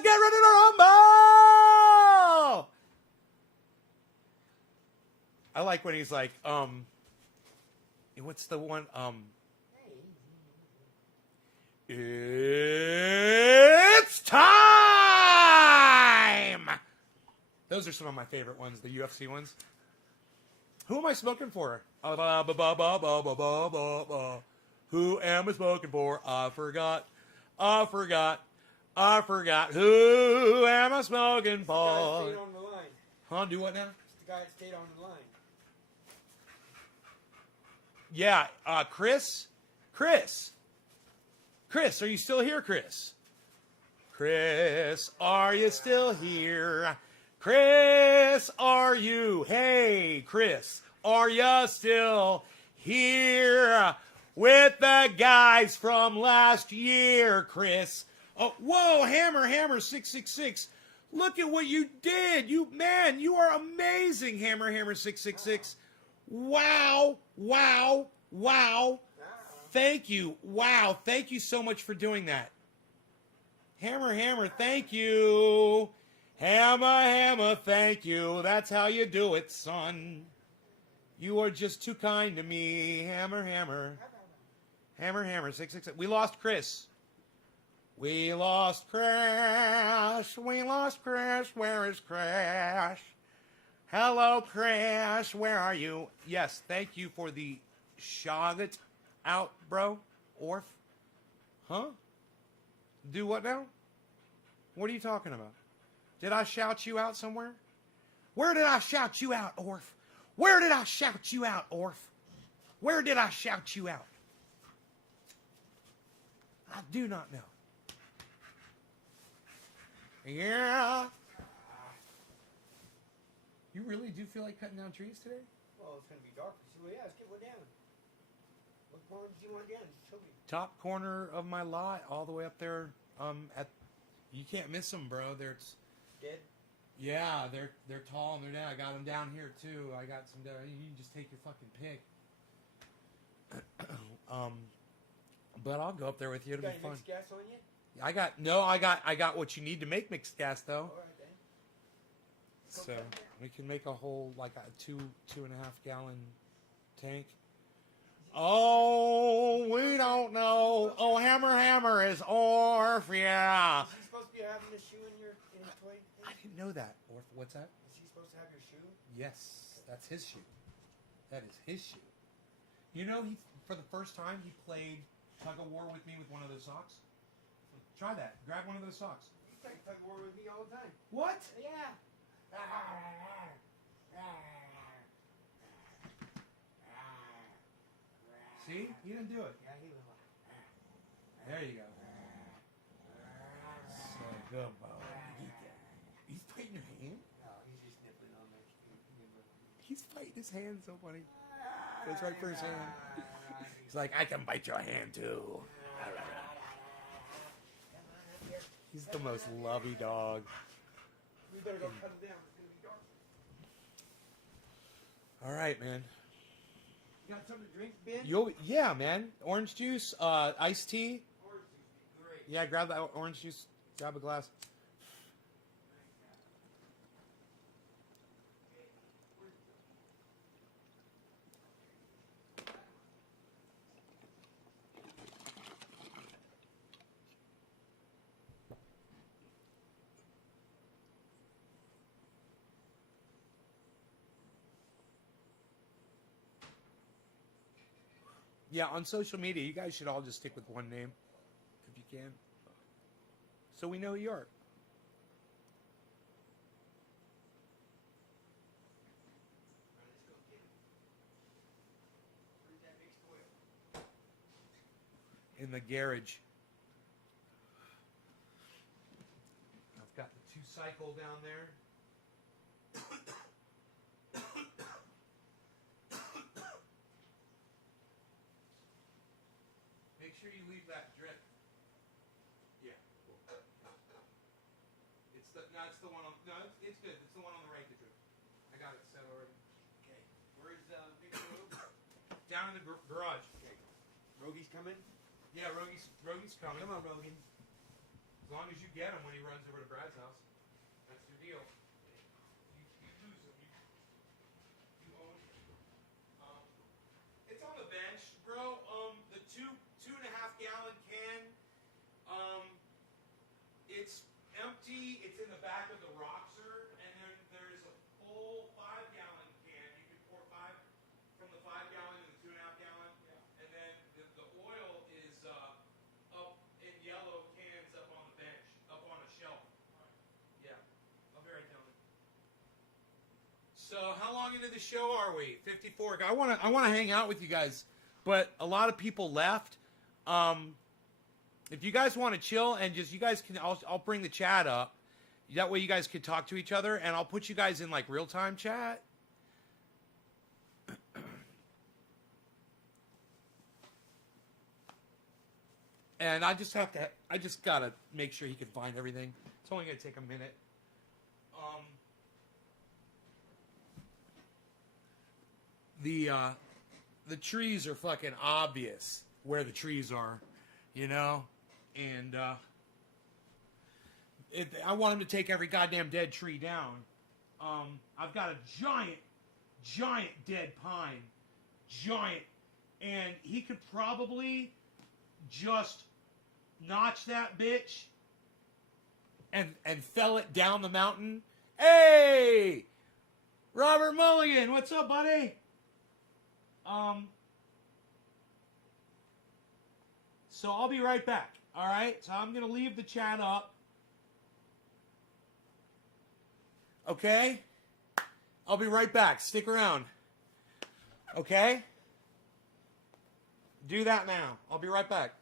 get ready to rumble! I like when he's like, what's the one, it's time! Those are some of my favorite ones, the UFC ones. Who am I smoking for? Who am I smoking for? I forgot. Who am I smoking for? Stayed on the line. Huh? Do what now? It's the guy that stayed on the line. Yeah, Chris, are you still here, Chris? Chris, are you still here? Chris, are you? Hey, Chris, are you still here with the guys from last year, Chris? Oh, whoa, Hammer 666. Look at what you did. You are amazing, Hammer 666. Wow. Thank you. Wow, thank you so much for doing that. Hammer, thank you. Hammer, thank you. That's how you do it, son. You are just too kind to me. Hammer 666. We lost Chris. We lost Crash. We lost Crash. Where is Crash? Hello, Crash. Where are you? Yes, thank you for the shout out, bro. Orf. Huh? Do what now? What are you talking about? Did I shout you out somewhere? Where did I shout you out, Orf? Where did I shout you out, Orf? Where did I shout you out? I do not know. Yeah. You really do feel like cutting down trees today? Well, it's going to be dark. So, yeah, let's get one down. What corner do you want down? Just show me. Top corner of my lot, all the way up there. At you can't miss them, bro. They're Dead? yeah, they're tall and they're down. I got them down here too. I got some down. You can just take your fucking pick. But I'll go up there with you. It'll You be got fun. mixed gas on you? I got what you need to make mixed gas though. All right, then. So we can make a whole like a 2.5 gallon tank. Oh, we don't know. Oh, Hammer is Orf, yeah. Is he supposed to be having a shoe in his toy thing? I didn't know that. Orf, what's that? Is he supposed to have your shoe? Yes, that's his shoe. That is his shoe. You know, he for the first time he played tug of war with me with one of those socks. Try that. Grab one of those socks. You play tug of war with me all the time. What? Yeah. See? He didn't do it. Yeah, he was like. There you go. So good, boy. He's biting your hand? No, he's just nippling on my He's biting his hand so funny. Goes right for his hand. He's like, I can bite your hand too. He's the most lovey dog. We better go cut him down. It's going to be dark. All right, man. You got something to drink, Ben? Yeah, man. Orange juice, iced tea. Orange juice would be great. Yeah, grab that orange juice. Grab a glass. Yeah, on social media, you guys should all just stick with one name, if you can, so we know who you are. Let's go get him. Where's that mixed oil? In the garage. I've got the 2-cycle down there. Make sure you leave that drip. Yeah. It's the one on it's good. It's the one on the right that drip. I got it set already. Okay. Where's Big Rogue? Down in the garage. Okay. Rogy's coming? Yeah, Rogy's coming. Come on, Rogan. As long as you get him when he runs over to Brad's house. That's your deal. You lose him. You own him. It's on the bench, bro. The 2.5 gallon can, it's empty. It's in the back of the Roxor, and then there's a full 5 gallon can. You can pour 5 from the 5 gallon to the 2.5 gallon, and then the oil is up in yellow cans up on the bench, up on a shelf. Yeah, I'll be right down there. So how long into the show are we? 54. I want to hang out with you guys, but a lot of people left. If you guys want to chill and just you guys can, I'll bring the chat up. That way you guys can talk to each other, and I'll put you guys in like real time chat. And I just gotta make sure he can find everything. It's only gonna take a minute. The trees are fucking obvious where the trees are, you know, and I want him to take every goddamn dead tree down. I've got a giant dead pine, giant, and he could probably just notch that bitch and fell it down the mountain. Hey, Robert Mulligan, what's up, buddy? So I'll be right back. All right, so I'm gonna leave the chat up. Okay, I'll be right back. Stick around. Okay, do that now. I'll be right back.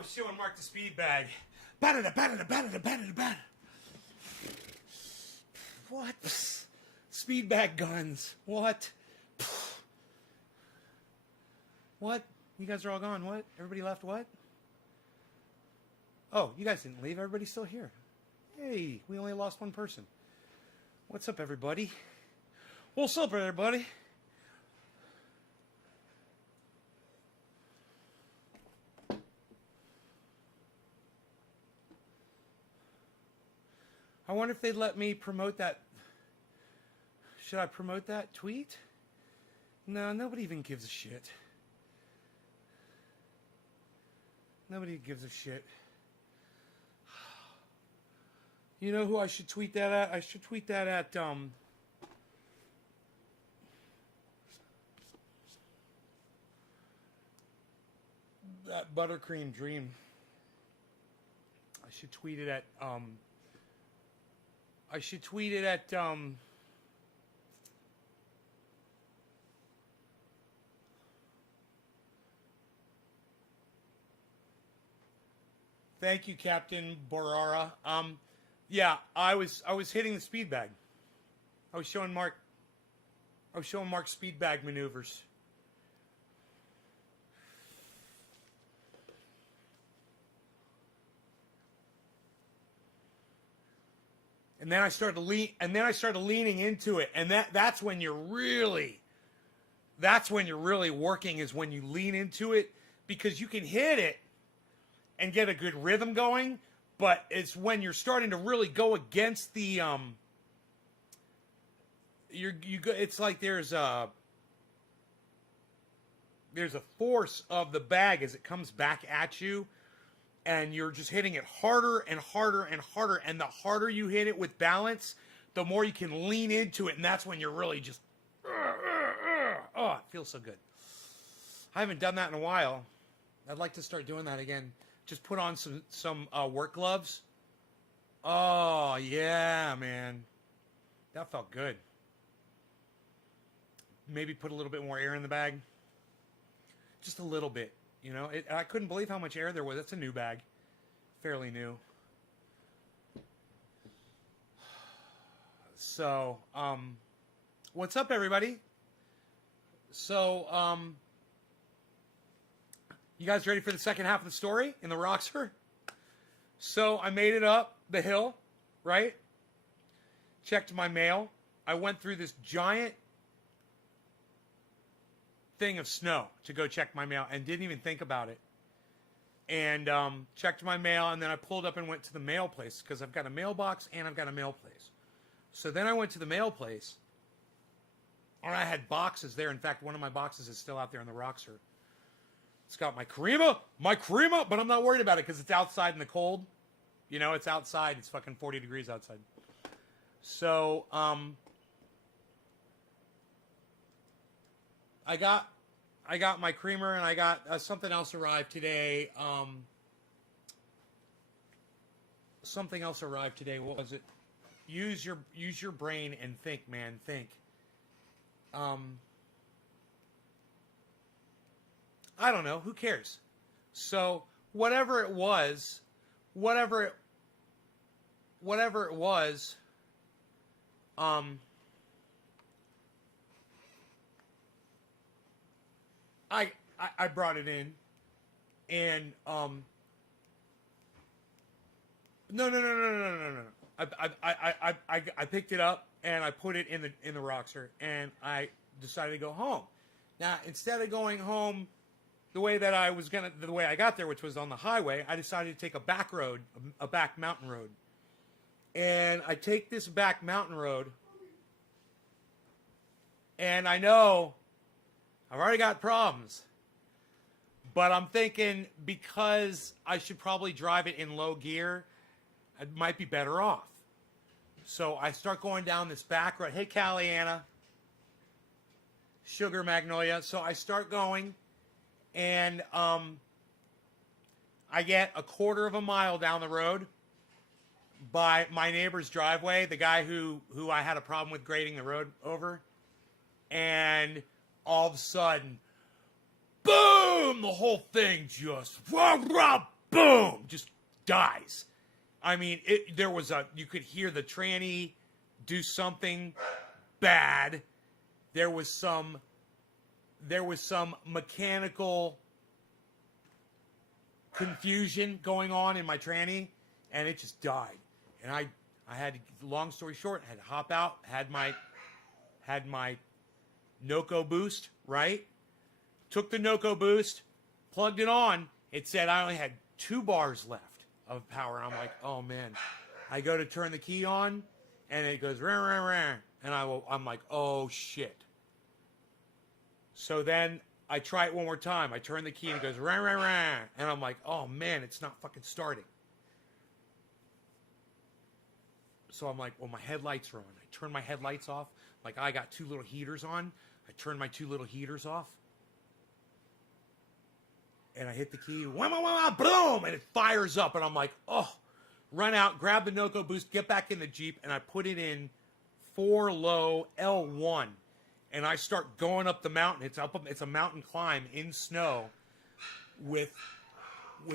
was showing Mark the speed bag. Ba-da-da-ba-da-da-ba-da-da-ba-da-da. What? Speed bag guns. What? What? You guys are all gone. What? Everybody left. What? Oh, you guys didn't leave. Everybody's still here. Hey, we only lost one person. What's up, everybody? What's up, everybody? I wonder if they'd let me promote that. Should I promote that tweet? No, nobody even gives a shit. Nobody gives a shit. You know who I should tweet that at? I should tweet that at, that Buttercream Dream. I should tweet it at, Thank you, Captain Borara. Yeah, I was hitting the speed bag. I was showing Mark speed bag maneuvers. And then I started leaning into it, and that's when you're really working, is when you lean into it, because you can hit it and get a good rhythm going, but it's when you're starting to really go against the it's like there's a force of the bag as it comes back at you, and you're just hitting it harder and harder and harder, and the harder you hit it with balance, the more you can lean into it, and that's when you're really just oh, it feels so good. I haven't done that in a while. I'd like to start doing that again. Just put on some work gloves. Oh, yeah, man. That felt good. Maybe put a little bit more air in the bag. Just a little bit, you know. I couldn't believe how much air there was. It's a new bag. Fairly new. So, what's up, everybody? So, you guys ready for the second half of the story in the Roxor? So I made it up the hill, right? Checked my mail. I went through this giant thing of snow to go check my mail and didn't even think about it. And checked my mail, and then I pulled up and went to the mail place because I've got a mailbox and I've got a mail place. So then I went to the mail place, and I had boxes there. In fact, one of my boxes is still out there in the Roxor. It's got my crema, but I'm not worried about it because it's outside in the cold. You know, it's outside. It's fucking 40 degrees outside. So, I got my creamer, and I got something else arrived today. Something else arrived today. What was it? Use your brain and think, man. Think. I don't know. Who cares? So whatever it was, I brought it in, and no. I picked it up and I put it in the Roxor, and I decided to go home. Now, instead of going home the way I got there, which was on the highway, I decided to take a back road, a back mountain road. And I take this back mountain road, and I know I've already got problems, but I'm thinking because I should probably drive it in low gear, I might be better off. So I start going down this back road. Hey, Caliana. Sugar Magnolia. So I start going, and I get a quarter of a mile down the road by my neighbor's driveway, the guy who I had a problem with grading the road over. And all of a sudden, boom, the whole thing just boom, just dies. I mean, you could hear the tranny do something bad. There was some mechanical confusion going on in my tranny, and it just died. And I had to, long story short, had to hop out, had my Nocoboost, right? Took the Nocoboost, plugged it on. It said I only had 2 bars left of power. I'm like, oh man. I go to turn the key on, and it goes rah, rah, rah. And I'm like, oh shit. So then I try it one more time. I turn the key and it goes rah, rah, rah. And I'm like, oh man, it's not fucking starting. So I'm like, well, my headlights are on. I turn my headlights off. Like, I got 2 little heaters on. I turn my 2 little heaters off. And I hit the key. Wah, wah, wah, wah, boom! And it fires up. And I'm like, oh. Run out, grab the Nocoboost, get back in the Jeep, and I put it in 4 low L1. And I start going up the mountain. It's a mountain climb in snow with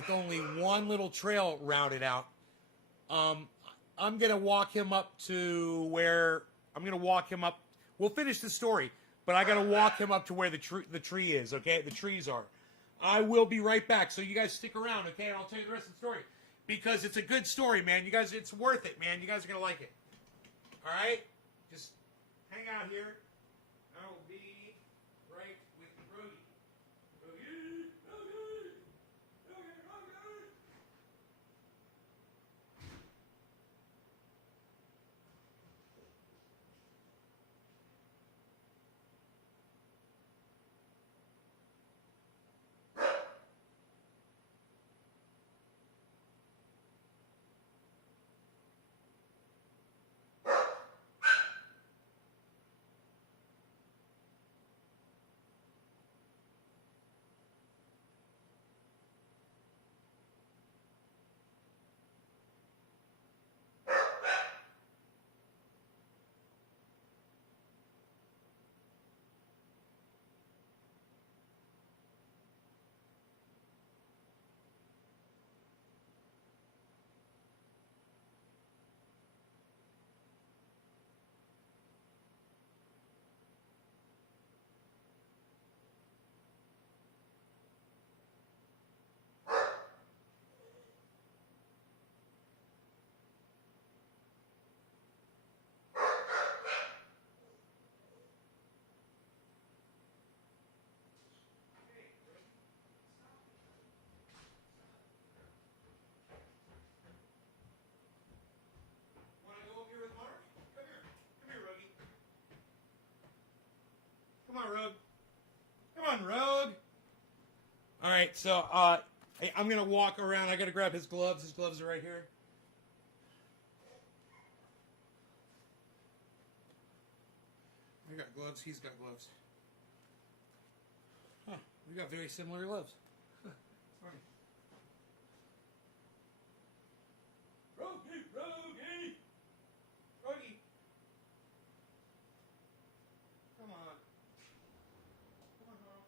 only one little trail routed out. I'm going to walk him up to where... I'm going to walk him up... We'll finish the story, but I got to walk him up to where the tree is, okay? The trees are. I will be right back, so you guys stick around, okay? And I'll tell you the rest of the story. Because it's a good story, man. You guys, it's worth it, man. You guys are going to like it. All right? Just hang out here. I will be right with Rogie. Rogie! Rogie! Rogie! Rogie! Want to go up here with Mark? Come here. Come here, Rogie. Come on, Rogue. Come on, Rogue. All right, so hey, I'm going to walk around. I got to grab his gloves. His gloves are right here. I got gloves. He's got gloves. Huh. We got very similar gloves. Sorry. Rogie! Rogie! Rogie! Come on. Come on, Carl.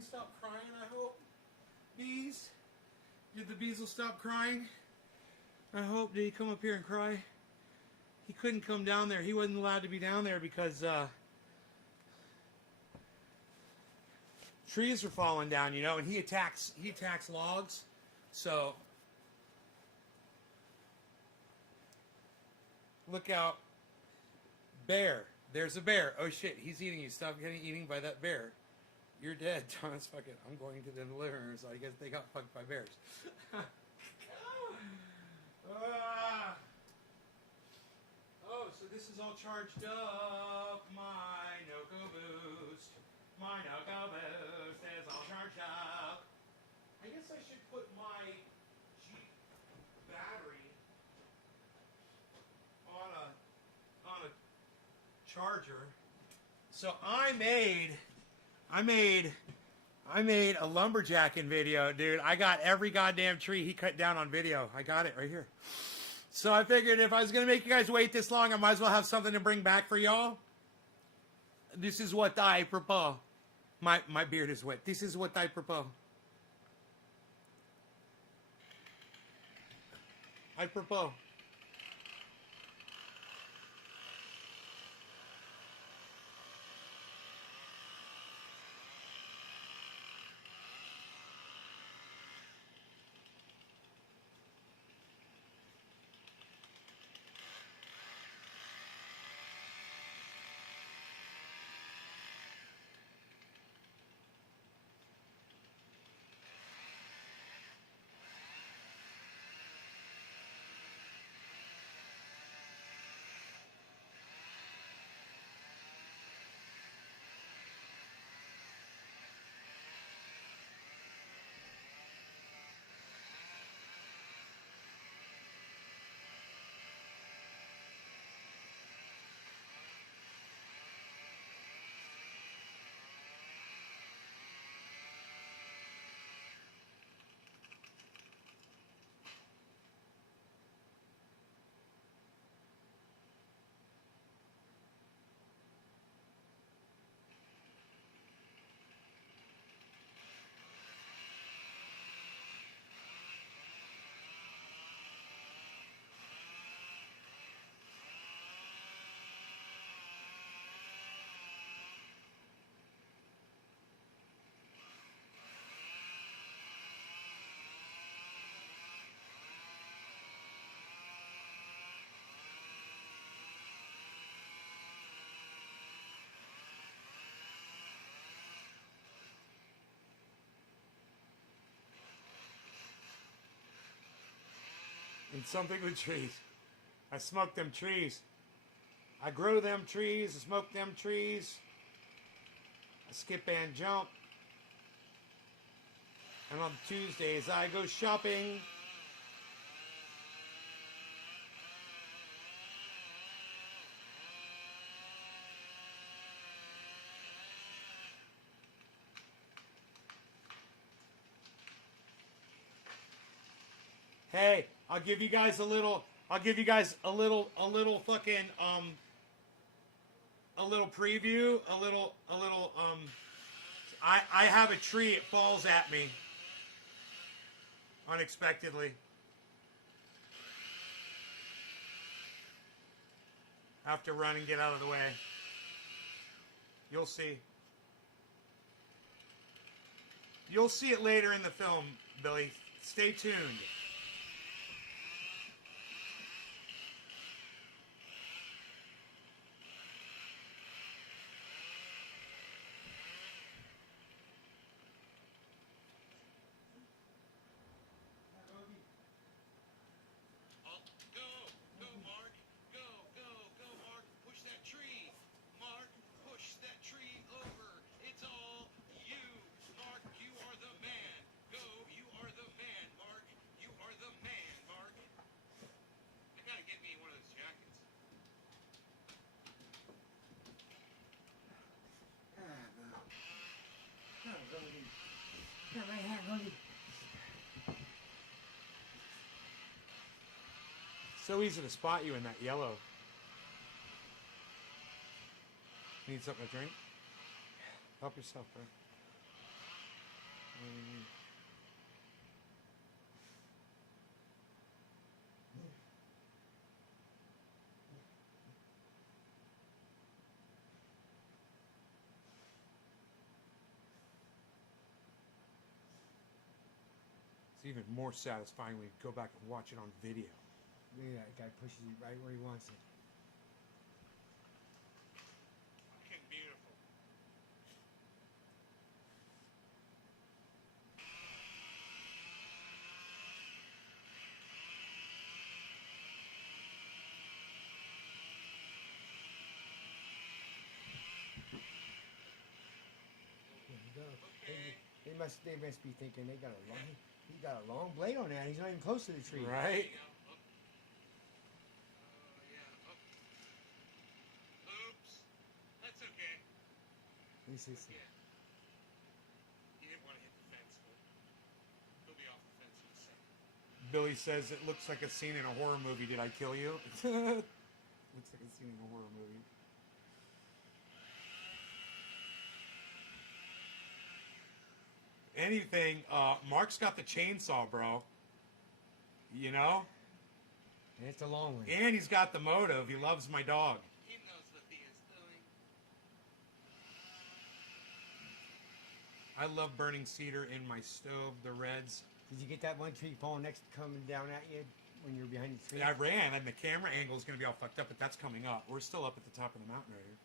finally stop crying, I hope. Bees? Did the bees will stop crying? I hope. Did he come up here and cry? He couldn't come down there. He wasn't allowed to be down there because trees are falling down, you know, and he attacks logs. So look out. Bear. There's a bear. Oh shit, he's eating you. Stop getting eaten by that bear. You're dead, Thomas. Fuck it. I'm going to the living room, so I guess they got fucked by bears. Oh, so this is all charged up. My Nocoboost. My Nocoboost is all charged up. I guess I should put my Jeep battery on a charger. So I made a lumberjacking video, dude. I got every goddamn tree he cut down on video. I got it right here. So I figured if I was gonna make you guys wait this long, I might as well have something to bring back for y'all. This is what I propose. My beard is wet. This is what I propose. I propose. And something with trees. I smoke them trees. I grow them trees. I smoke them trees. I skip and jump. And on Tuesdays I go shopping. Hey, I'll give you guys a little fucking a little preview, I have a tree, it falls at me unexpectedly. I have to run and get out of the way. You'll see. You'll see it later in the film, Billy. Stay tuned. So easy to spot you in that yellow. Need something to drink? Help yourself, bro. It's even more satisfying when you go back and watch it on video. Look at that guy pushes it right where he wants it. Fucking beautiful. There you go. They must be thinking he got a long blade on that. He's not even close to the tree. Right? Oops. That's okay. He says, Yeah. He didn't want to hit the fence, but he'll be off the fence in a second. Billy says it looks like a scene in a horror movie. Did I kill you? Looks like a scene in a horror movie. Anything, Mark's got the chainsaw, bro. You know? and it's a long one. And he's got the motive. He loves my dog. He knows what he is doing. I love burning cedar in my stove, the reds. Did you get that one tree falling coming down at you when you were behind the tree? I ran, and the camera angle is going to be all fucked up, but that's coming up. We're still up at the top of the mountain right here.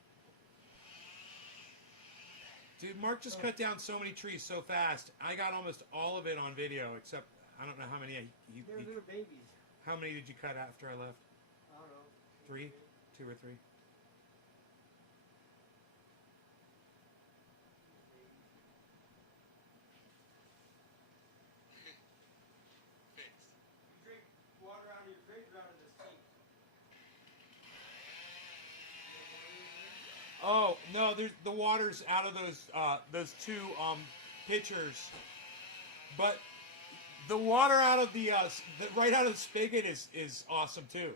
Dude, Mark just cut down so many trees so fast. I got almost all of it on video, except I don't know how many. They're little babies. How many did you cut after I left? I don't know. 3? 2 or 3? Fixed. You drink water out of your fridge or out of the sink? Oh no, there's the water's out of those two pitchers, but the water out of the right out of the spigot is awesome too.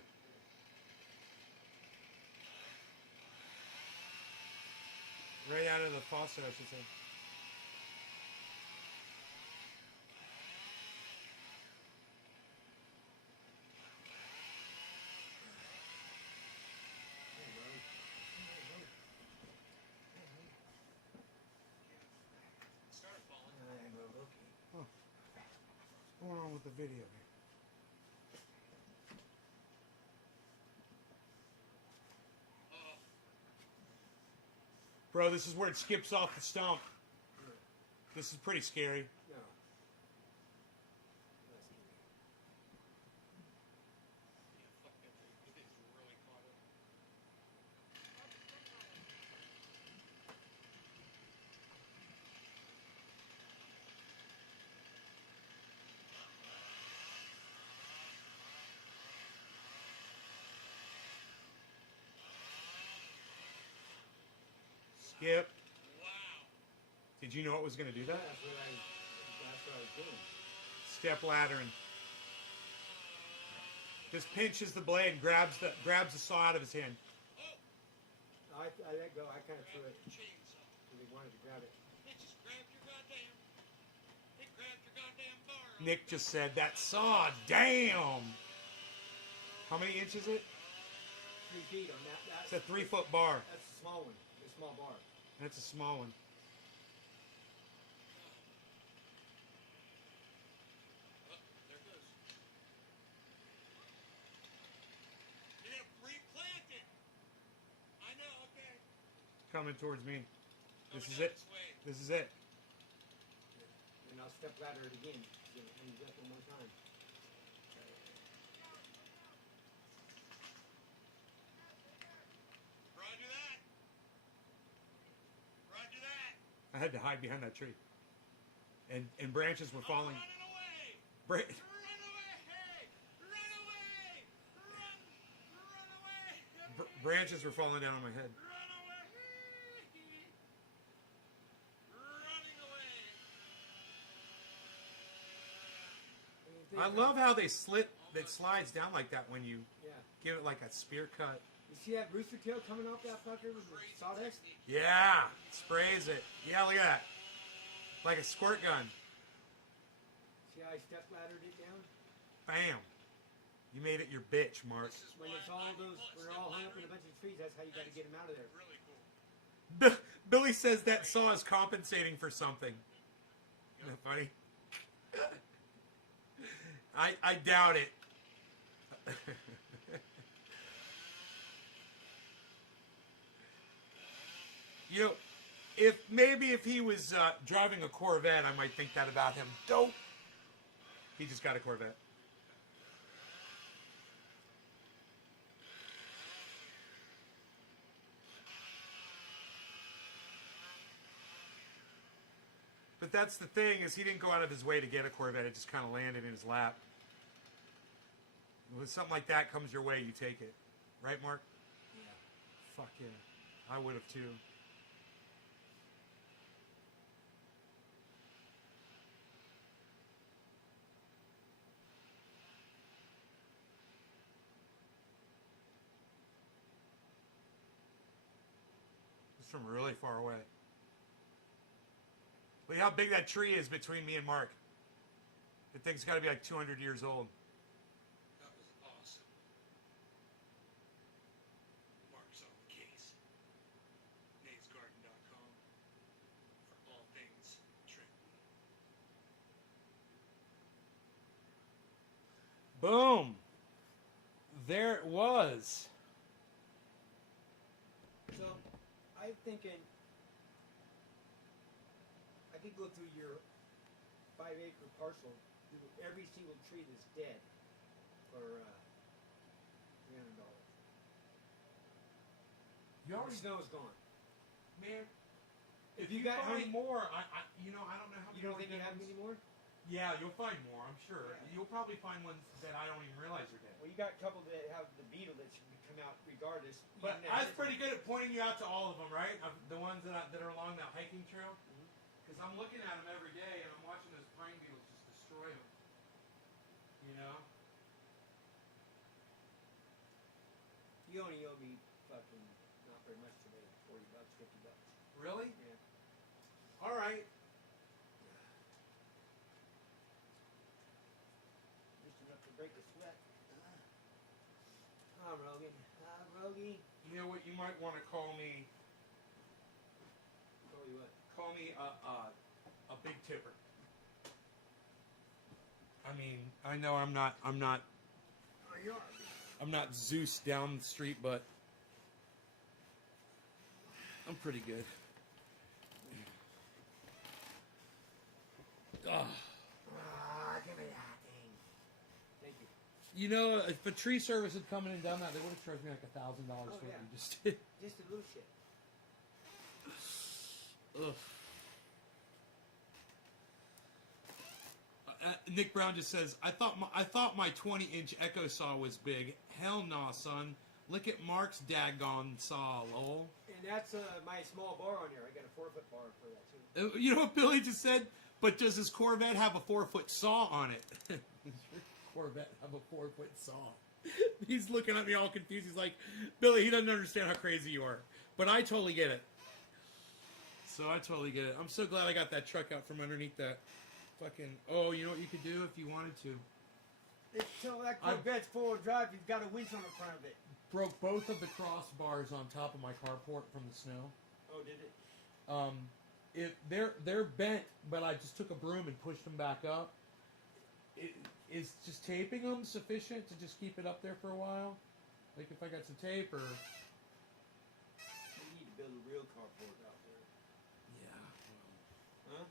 Right out of the faucet, I should say. Started falling. What's going on with the video here? Bro, this is where it skips off the stump. This is pretty scary. No. Yeah, fuck that thing. It is really caught up. Skip. Wow. Did you know it was going to do that? That's what I was doing. Step laddering. Just pinches the blade and grabs the saw out of his hand. Oh, I let go. I kind of threw grab it the chainsaw. because he wanted to grab it. It just grabbed your goddamn. It grabbed your goddamn bar. Nick just said that saw. Damn. How many inches is it? 3 feet on that. It's a 3-foot bar. That's a small one. A small bar. That's a small one. Oh, there it goes. It replanted. I know. Okay. Coming towards me. This Coming is down it. This way. This is it. And I'll step ladder it again. So it ends up one more time. Roger that. Roger that. I had to hide behind that tree. And branches were falling. I'm running away. Bra- Run away. Hey. Run away. Run away. branches were falling down on my head. Run away. Running away. I love how they slit. It slides down like that when you Yeah. give it like a spear cut. You see that rooster tail coming off that fucker with the Crazy sawdust? technique. Yeah, sprays it. Yeah, look at that. Like a squirt gun. See how I step laddered it down? Bam. You made it your bitch, Mark. This is When why it's all I those, plus when they're step all hung up in a laddering. bunch of trees, that's how you got to get them out of there. Really cool. Billy says that saw is compensating for something. Isn't that funny? I doubt it. You know, if he was driving a Corvette, I might think that about him. Dope. He just got a Corvette. But that's the thing, is he didn't go out of his way to get a Corvette. It just kind of landed in his lap. When something like that comes your way, you take it. Right, Mark? Yeah. Fuck yeah. I would have too. It's from really far away. Look how big that tree is between me and Mark. The thing's got to be like 200 years old. That was awesome. Mark's on the case. NaysGarden.com for all things Trenton. Boom. There it was. So, I'm thinking I could go through your 5-acre parcel, do every single tree that's dead for $300. You The already snow's gone. man. If You you, got how find many- more, I don't know how many. You don't more think you dead have ones. any more? Yeah, you'll find more. I'm sure. Yeah. You'll probably find ones that I don't even realize are dead. Well, you got a couple that have the beetle that should come out regardless. But even I was if- pretty good at pointing you out to all of them, right? The ones that are along that hiking trail. Because I'm looking at them every day, and I'm watching those pine beetles just destroy them. You know? You only owe me fucking not very much today. $40, $50. Really? Yeah. All right. Just enough to break a sweat. Rogan. Rogie. You know what? You might want to call me. Tell you what. Call me a big tipper. I mean, I know I'm not Oh, you are. I'm not Zeus down the street, but I'm pretty good. Ah. Give me that thing. Thank you. You know, if a tree service had come in and done that, they would have charged me like $1,000 Oh, for yeah. what you just did. Just a little shit. Ugh. Nick Brown just says, I thought my 20-inch Echo saw was big. Hell nah, son. Look at Mark's daggone saw, lol. And that's my small bar on here. I got a 4-foot bar for that too. You know what Billy just said? But does his Corvette have a 4-foot saw on it? Does your Corvette have a 4-foot saw? He's looking at me all confused. He's like, Billy, he doesn't understand how crazy you are. But I totally get it. So I totally get it. I'm so glad I got that truck out from underneath that fucking... Oh, you know what you could do if you wanted to? Until that Corvette's 4-wheel drive, you've got a winch on the front of it. Broke both of the crossbars on top of my carport from the snow. Oh, did it? They're bent, but I just took a broom and pushed them back up. Is just taping them sufficient to just keep it up there for a while? Like if I got some tape or... You need to build a real carport out there. Yeah. Huh?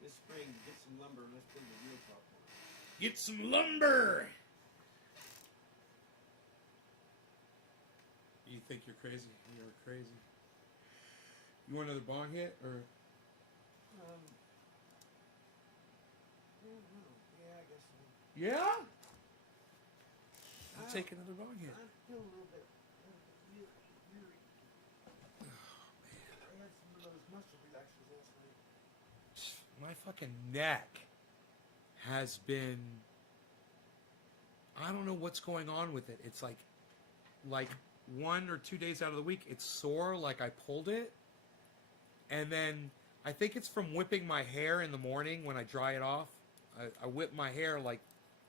This spring, get some lumber and let's build a real carport. Get some lumber! You think you're crazy? You're crazy. You want another bong hit or? I don't know. Yeah, I guess so. Yeah. I'll take another bong hit. I feel a little bit weary. I had some of those muscle relaxers last night. My fucking neck has been. I don't know what's going on with it. It's like 1 or 2 days out of the week, it's sore, like I pulled it. And then I think it's from whipping my hair in the morning when I dry it off. I whip my hair like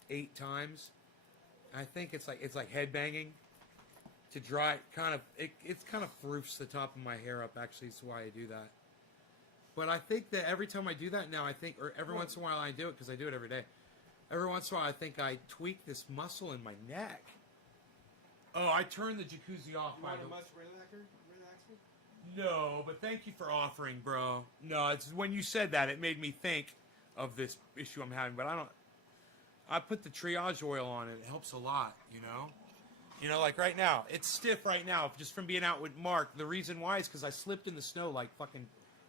8 times. I think it's like head banging to dry. It's kind of roofs the top of my hair up. Actually, is why I do that. But I think that every time I do that now, or every once in a while I do it because I do it every day. Every once in a while, I think I tweak this muscle in my neck. Oh, I turned the jacuzzi off. You want a much relaxer? No, but thank you for offering, bro. No, it's when you said that it made me think of this issue I'm having. But I put the triage oil on it. It helps a lot, you know. You know, like right now, it's stiff right now just from being out with Mark. The reason why is because I slipped in the snow like fucking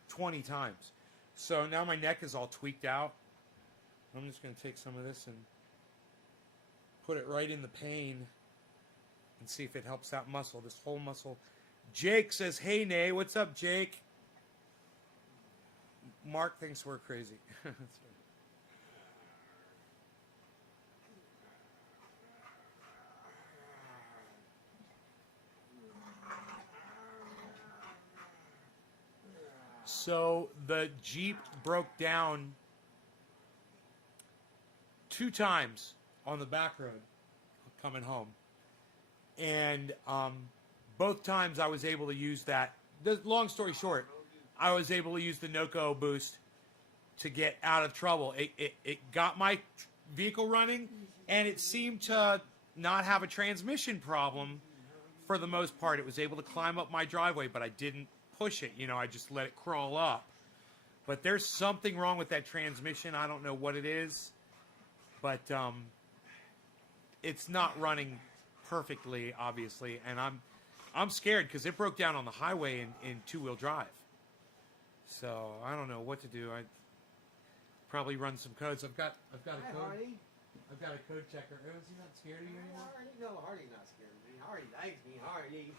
20 times. So now my neck is all tweaked out. I'm just going to take some of this and put it right in the pain and see if it helps that muscle, this whole muscle. Jake says, hey, Nay. What's up, Jake? Mark thinks we're crazy. That's right. So the Jeep broke down 2 times on the back road coming home. And both times I was able to use that. Long story short, I was able to use the Nocoboost to get out of trouble. It got my vehicle running, and it seemed to not have a transmission problem for the most part. It was able to climb up my driveway, but I didn't push it. You know, I just let it crawl up. But there's something wrong with that transmission. I don't know what it is, but it's not running perfectly, obviously, and I'm scared because it broke down on the highway in 2-wheel drive. So I don't know what to do. I probably run some codes. I've got a code. Hardy. I've got a code checker. Oh, is he not scared of you anymore? No, Hardy's not scared of me. Hardy likes me. Hardy.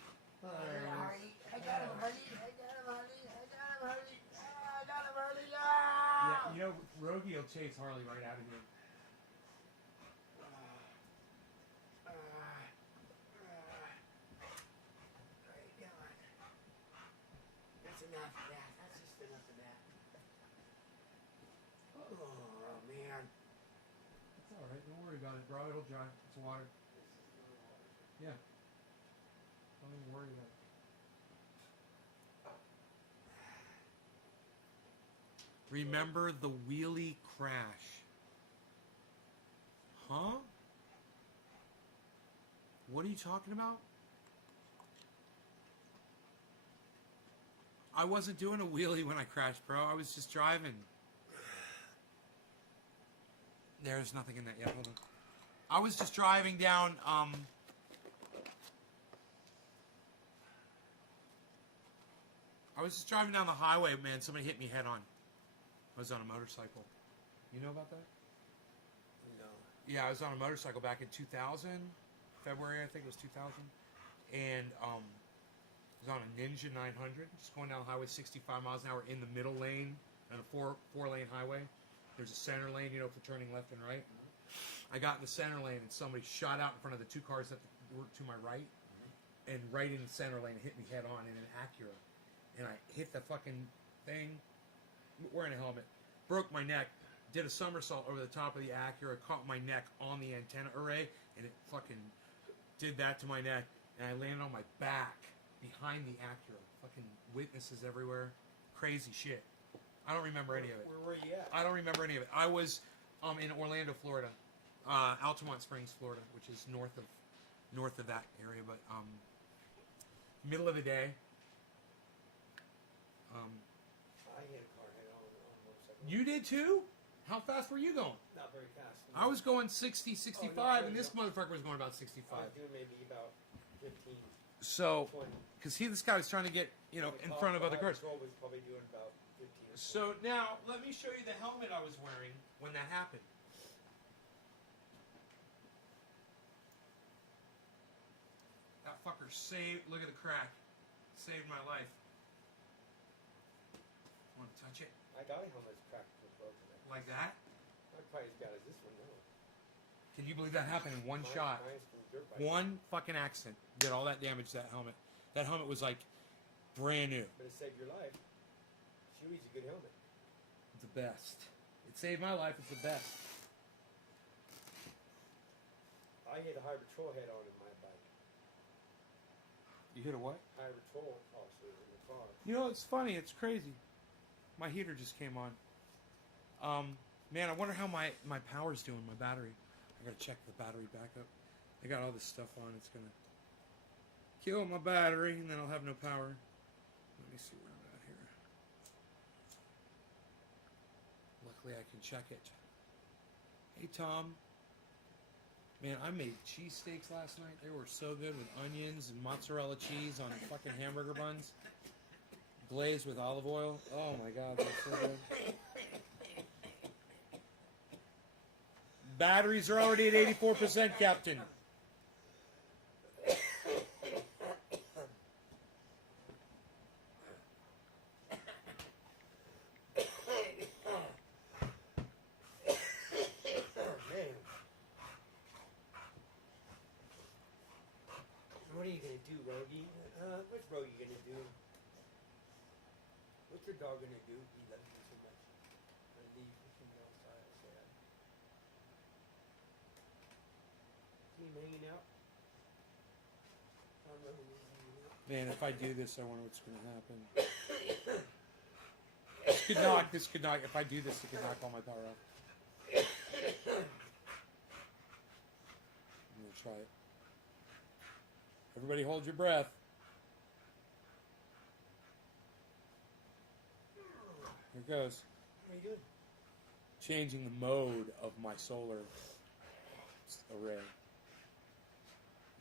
Hardy. I got him, Hardy. I got him, Hardy. I got him, Hardy. I got him, Hardy. Yeah, you know, Rogie will chase Harley right out of here. That's enough of that. That's just enough of that. Oh, man. It's all right. Don't worry about it, bro. It'll dry. It's water. Yeah. Don't even worry about it. Remember the wheelie crash. Huh? What are you talking about? I wasn't doing a wheelie when I crashed, bro. I was just driving. There's nothing in that yet. Hold on. I was just driving down, I was just driving down the highway, man. Somebody hit me head on. I was on a motorcycle. You know about that? No. Yeah, I was on a motorcycle back in 2000, February, I think it was 2000, and I was on a Ninja 900, just going down the highway 65 miles an hour in the middle lane on a four-lane highway. There's a center lane, you know, for turning left and right. I got in the center lane, and somebody shot out in front of the 2 cars that were to my right, and right in the center lane, hit me head on in an Acura, and I hit the fucking thing, wearing a helmet, broke my neck, did a somersault over the top of the Acura, caught my neck on the antenna array, and it fucking did that to my neck, and I landed on my back behind the Acura. Fucking witnesses everywhere. Crazy shit. I don't remember any of it. Where were you at? I don't remember any of it. I was in Orlando, Florida. Altamont Springs, Florida, which is north of that area, but middle of the day. I hit a car head on a motorcycle. You did too? How fast were you going? Not very fast. I was going 60, 65, no, and this motherfucker was going about 65. I was doing maybe about 15, So, 20. because this guy was trying to get, you know, in front of other cars. Patrol was probably doing about 15 or So now, let me show you the helmet I was wearing when that happened. That fucker saved, look at the crack. Saved my life. Want to touch it? I got a helmet's cracked with broken. Like that? Not quite as bad as this one, no. Can you believe that happened in one shot? Mine's from dirt bike. One fucking accident did all that damage to that helmet. That helmet was like brand new. But it saved your life. Chewy's a good helmet. It's the best. It saved my life. It's the best. I hit a high patrol head on in my bike. You hit a what? High patrol officer in the car. You know, it's funny. It's crazy. My heater just came on. Man, I wonder how my power's doing, my battery. I gotta check the battery backup. I got all this stuff on. It's gonna kill my battery, and then I'll have no power. Let me see where I'm at here. Luckily, I can check it. Hey, Tom. Man, I made cheesesteaks last night. They were so good with onions and mozzarella cheese on fucking hamburger buns. Glazed with olive oil. Oh my god, they're so good. Batteries are already at 84%, Captain. What are you gonna do, Rogie? What's Rogie gonna do? What's your dog gonna do? He loves you so much. I leave him outside. Sad. See him hanging out? I'm hanging out. Man, if I do this, I wonder what's going to happen. This could knock, if I do this, it could knock all my power off. I'm going to try it. Everybody hold your breath. Here it goes. What are you doing? Changing the mode of my solar array.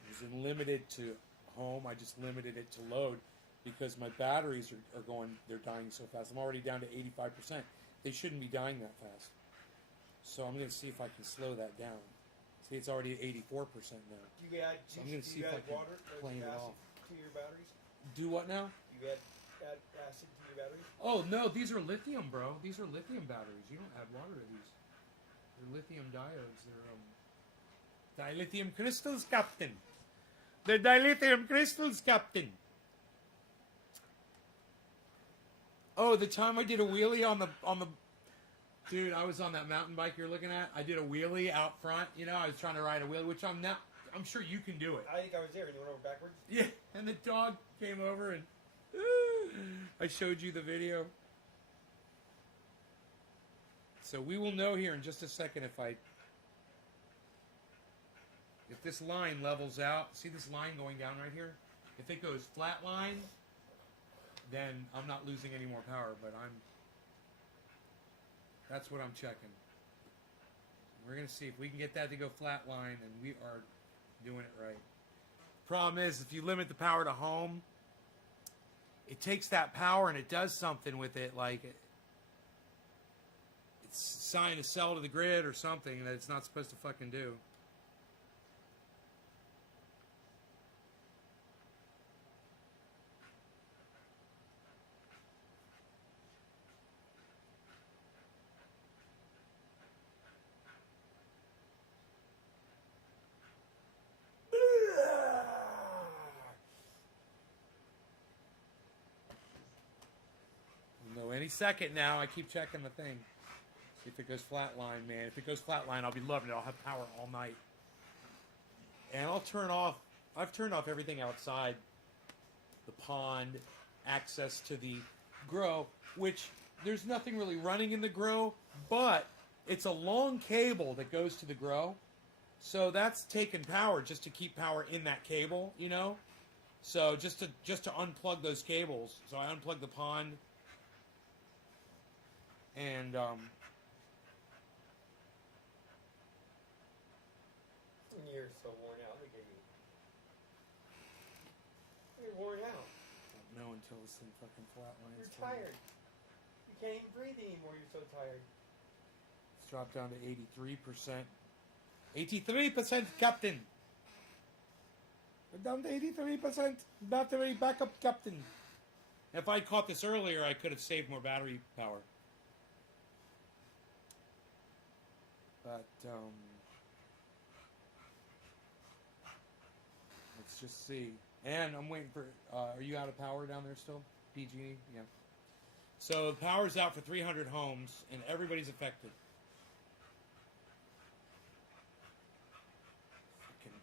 It was limited to home. I just limited it to load because my batteries are going, they're dying so fast. I'm already down to 85%. They shouldn't be dying that fast. So I'm going to see if I can slow that down. See, it's already at 84% now. You add, So I'm going to see if I can water plane it acid off. to your batteries? Do what now? You add acid to your batteries? Oh, no, these are lithium, bro. These are lithium batteries. You don't add water to these. They're lithium diodes. They're dilithium crystals, Captain. They're dilithium crystals, Captain. Oh, the time I did a wheelie on the dude, I was on that mountain bike you're looking at. I did a wheelie out front. You know, I was trying to ride a wheelie, which I'm sure you can do it. I think I was there and you went over backwards. Yeah, and the dog came over and I showed you the video. So we will know here in just a second if this line levels out. See this line going down right here? If it goes flat line, then I'm not losing any more power, but that's what I'm checking. We're going to see if we can get that to go flat line, and we are doing it right. Problem is, if you limit the power to home, it takes that power and it does something with it, like it's assigned a cell to the grid or something that it's not supposed to fucking do. We'll know any second now. I keep checking the thing. See if it goes flatline, man. If it goes flatline, I'll be loving it. I'll have power all night. And I've turned off everything outside the pond, access to the grow, which there's nothing really running in the grow, but it's a long cable that goes to the grow. So that's taking power just to keep power in that cable, you know? So just to unplug those cables. So I unplugged the pond and You're so worn out. Look at you. You're worn out. I don't know until this thing fucking flatlines. You're tired. You can't even breathe anymore. You're so tired. It's dropped down to 83%. 83%, Captain. We're down to 83% battery backup, Captain. If I caught this earlier, I could have saved more battery power. But, let's just see. And I'm waiting for, are you out of power down there still? PG? Yeah. So the power's out for 300 homes, and everybody's affected.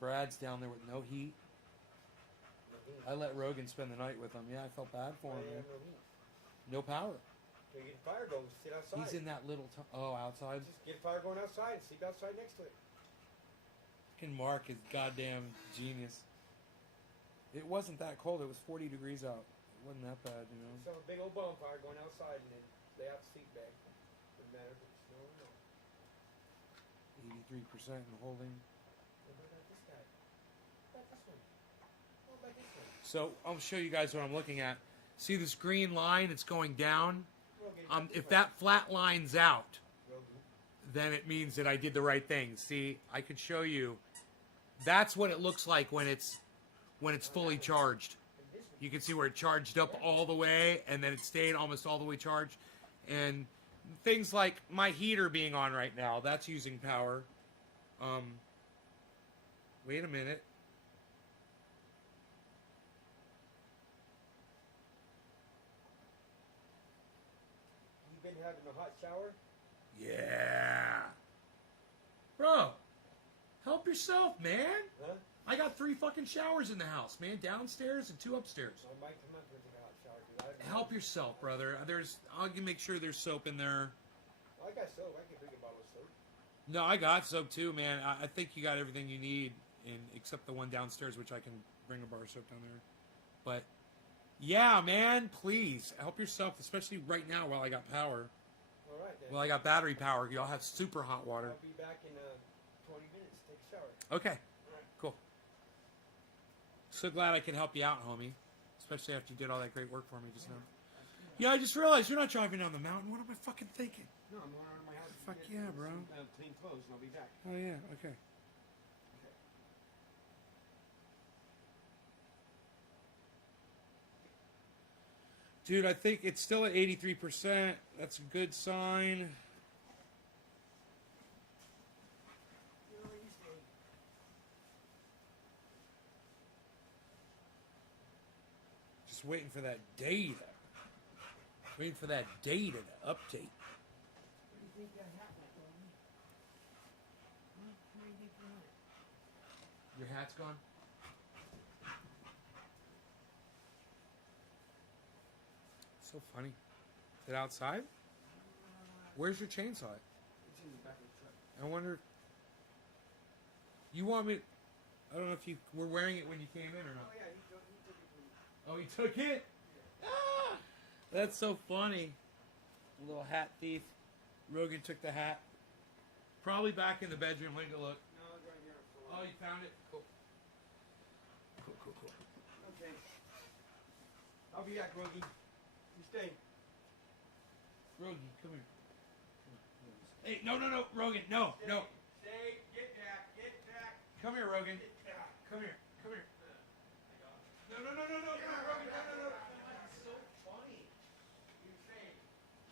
Brad's down there with no heat. I let Rogan spend the night with him. Yeah, I felt bad for him. Man. No heat. No power. So you get fire going, sit outside. He's in that little. Outside. Just get fire going outside and sleep outside next to it. Fucking Mark is goddamn genius. It wasn't that cold. It was 40 degrees out. It wasn't that bad, you know. Just have a big old bonfire going outside and then lay out the sleep bag. Doesn't matter if it's snow or no. 83% and holding. What about this guy? What about this one? What about this one? So I'll show you guys what I'm looking at. See this green line? It's going down. Rogan, If that flat line's out, Rogan. then it means that I did the right thing. See, I could show you. That's what it looks like when it's fully charged. You can see where it charged up all the way, and then it stayed almost all the way charged. And things like my heater being on right now, that's using power. Wait a minute. You been having a hot shower? Yeah. Bro, help yourself, man. Huh? I got 3 fucking showers in the house, man. Downstairs and 2 upstairs. I might come up and take a hot shower. 'Cause I haven't Help yourself, brother. I'll make sure there's soap in there. Well, I got soap. I can bring a bottle of soap. No, I got soap too, man. I think you got everything you need, except the one downstairs, which I can bring a bar of soap down there. But yeah, man, please help yourself, especially right now while I got power. All right, then. Well, I got battery power. Y'all have super hot water. I'll be back in 20 minutes to take a shower. Okay, cool. So glad I could help you out, homie. Especially after you did all that great work for me just now. Yeah, I just realized you're not driving down the mountain. What am I fucking thinking? No, I'm going out of my house. to Fuck get yeah, bro. some, clean clothes, and I'll be back. Oh yeah, okay. Dude, I think it's still at 83%. That's a good sign. You know, I used to. Just waiting for that data. Waiting for that data to update. What do you think that happened, Rogan? Huh? What do you think that? Your hat's gone? So funny. Is it outside? Where's your chainsaw? It's in the back of the truck. I wonder. You want me? I don't know if you were wearing it when you came in or not. Oh, yeah, he took it from me. Oh, he took it? Ah, that's so funny. Little hat thief. Rogan took the hat. Probably back in the bedroom. Let me go look. No, it's right here. Oh, you found it? Cool. Cool. Okay. I'll be back, Rogan. You stay. Rogan, come here. Hey, no, Rogan, no. Stay. Get back. Come here, Rogan. Get back. Come here. No, Rogan, no. That's so funny. You're safe.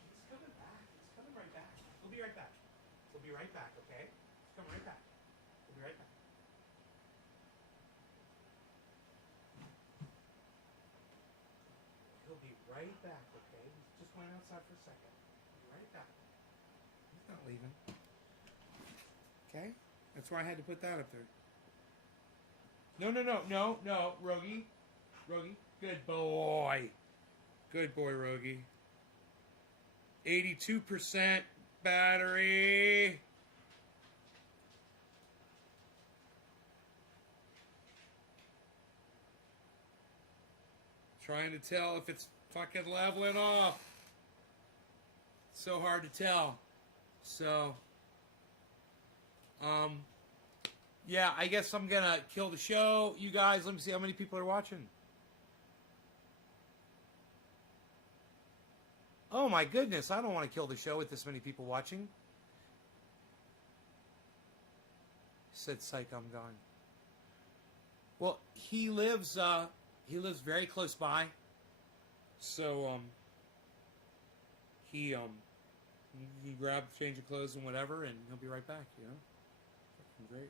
He's coming back. He's coming right back. We'll be right back. We'll be right back, okay? He's coming right back. We'll be right back. He'll be right back, okay? He just went outside for a second. He'll be right back. He's not leaving. Okay? That's why I had to put that up there. No, Rogie. Good boy. Good boy, Rogie. 82% battery. Trying to tell if it's fucking leveling off. So hard to tell. So, yeah, I guess I'm gonna kill the show. You guys, let me see how many people are watching. Oh my goodness, I don't want to kill the show with this many people watching. Said psych, I'm gone. Well, he lives very close by. So he can grab, change of clothes and whatever, and he'll be right back, you know? Fucking great.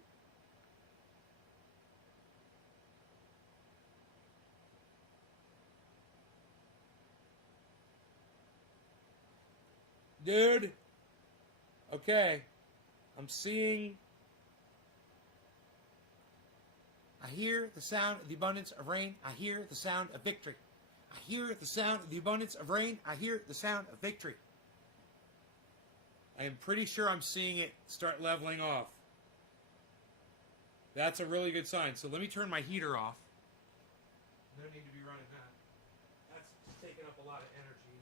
Dude. Okay. I'm seeing I hear the sound of the abundance of rain. I hear the sound of victory. I hear the sound of the abundance of rain. I hear the sound of victory. I am pretty sure I'm seeing it start leveling off. That's a really good sign. So let me turn my heater off. No need to be running that. That's just taking up a lot of energy.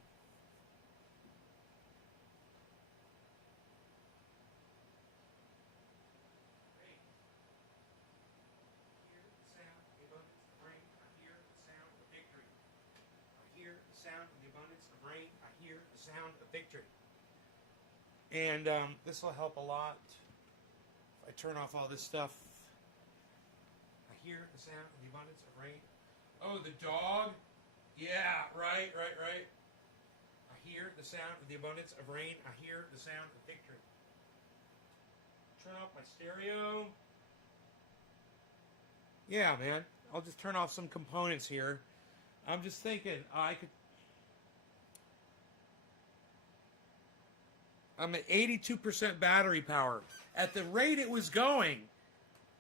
Great. I hear the sound of the abundance of rain. I hear the sound of victory. I hear the sound of the abundance of rain. I hear the sound of victory. And this will help a lot. If I turn off all this stuff. I hear the sound of the abundance of rain. Oh, the dog? Yeah, right. I hear the sound of the abundance of rain. I hear the sound of victory. Turn off my stereo. Yeah, man. I'll just turn off some components here. I'm just thinking I'm at 82% battery power. At the rate it was going,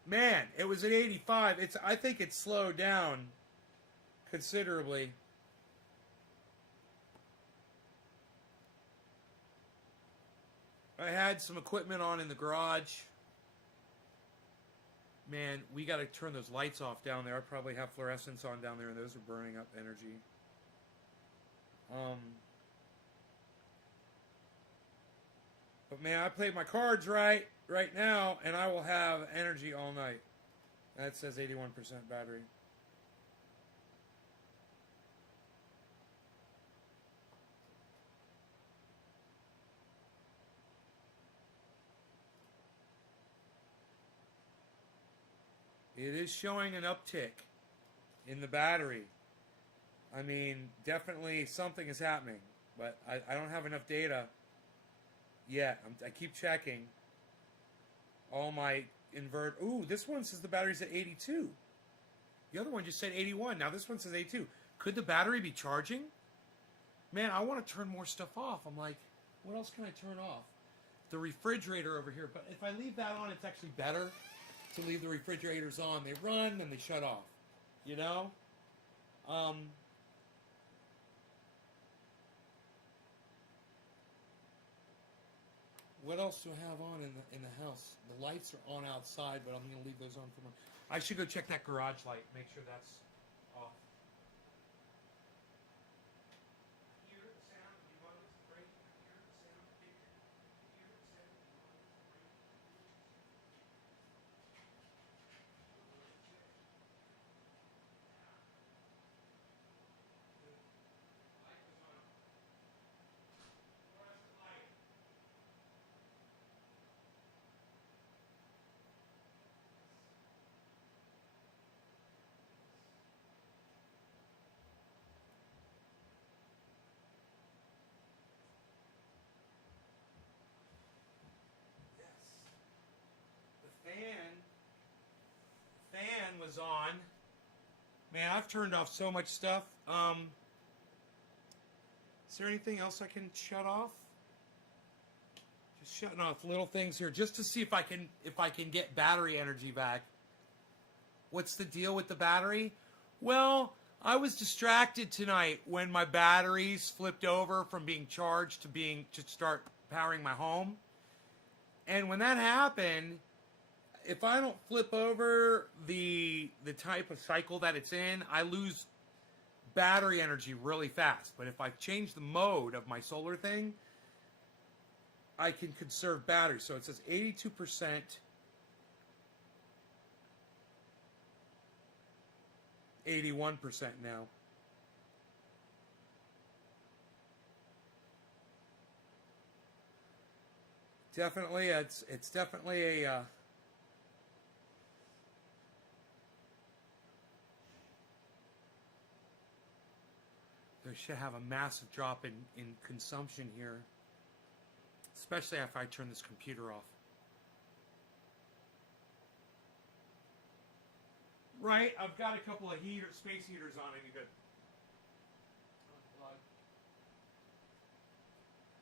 man, it was at 85. I think it's slowed down considerably. I had some equipment on in the garage. Man, we got to turn those lights off down there. I probably have fluorescents on down there, and those are burning up energy. But man, I played my cards right now, and I will have energy all night. That says 81% battery. It is showing an uptick in the battery. I mean, definitely something is happening, but I don't have enough data yet. I keep checking. All my invert. Ooh, this one says the battery's at 82. The other one just said 81. Now this one says 82. Could the battery be charging? Man, I want to turn more stuff off. I'm like, what else can I turn off? The refrigerator over here. But if I leave that on, it's actually better to leave the refrigerators on. They run and they shut off. You know? What else do I have on in the house? The lights are on outside, but I'm going to leave those on for my... I should go check that garage light, make sure that's off. I hear the sound of the abundance of rain. I hear the sound of victory. I hear the sound of the abundance of rain. The light was on. Fluorescent light. Fan was on. Man, I've turned off so much stuff. Is there anything else I can shut off? Just shutting off little things here, just to see if I can get battery energy back. What's the deal with the battery? Well, I was distracted tonight when my batteries flipped over from being charged to start powering my home. And when that happened, if I don't flip over the type of cycle that it's in, I lose battery energy really fast. But if I change the mode of my solar thing, I can conserve battery. So it says 82%. %, now. Definitely, it's definitely a they should have a massive drop in consumption here, especially after I turn this computer off. Right, I've got a couple of space heaters on it. You could unplug.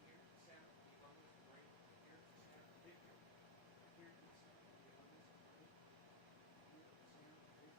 Hear the sound of the abundance of rain. Hear the sound of victory. Hear the sound of the abundance of rain. Hear the sound of victory.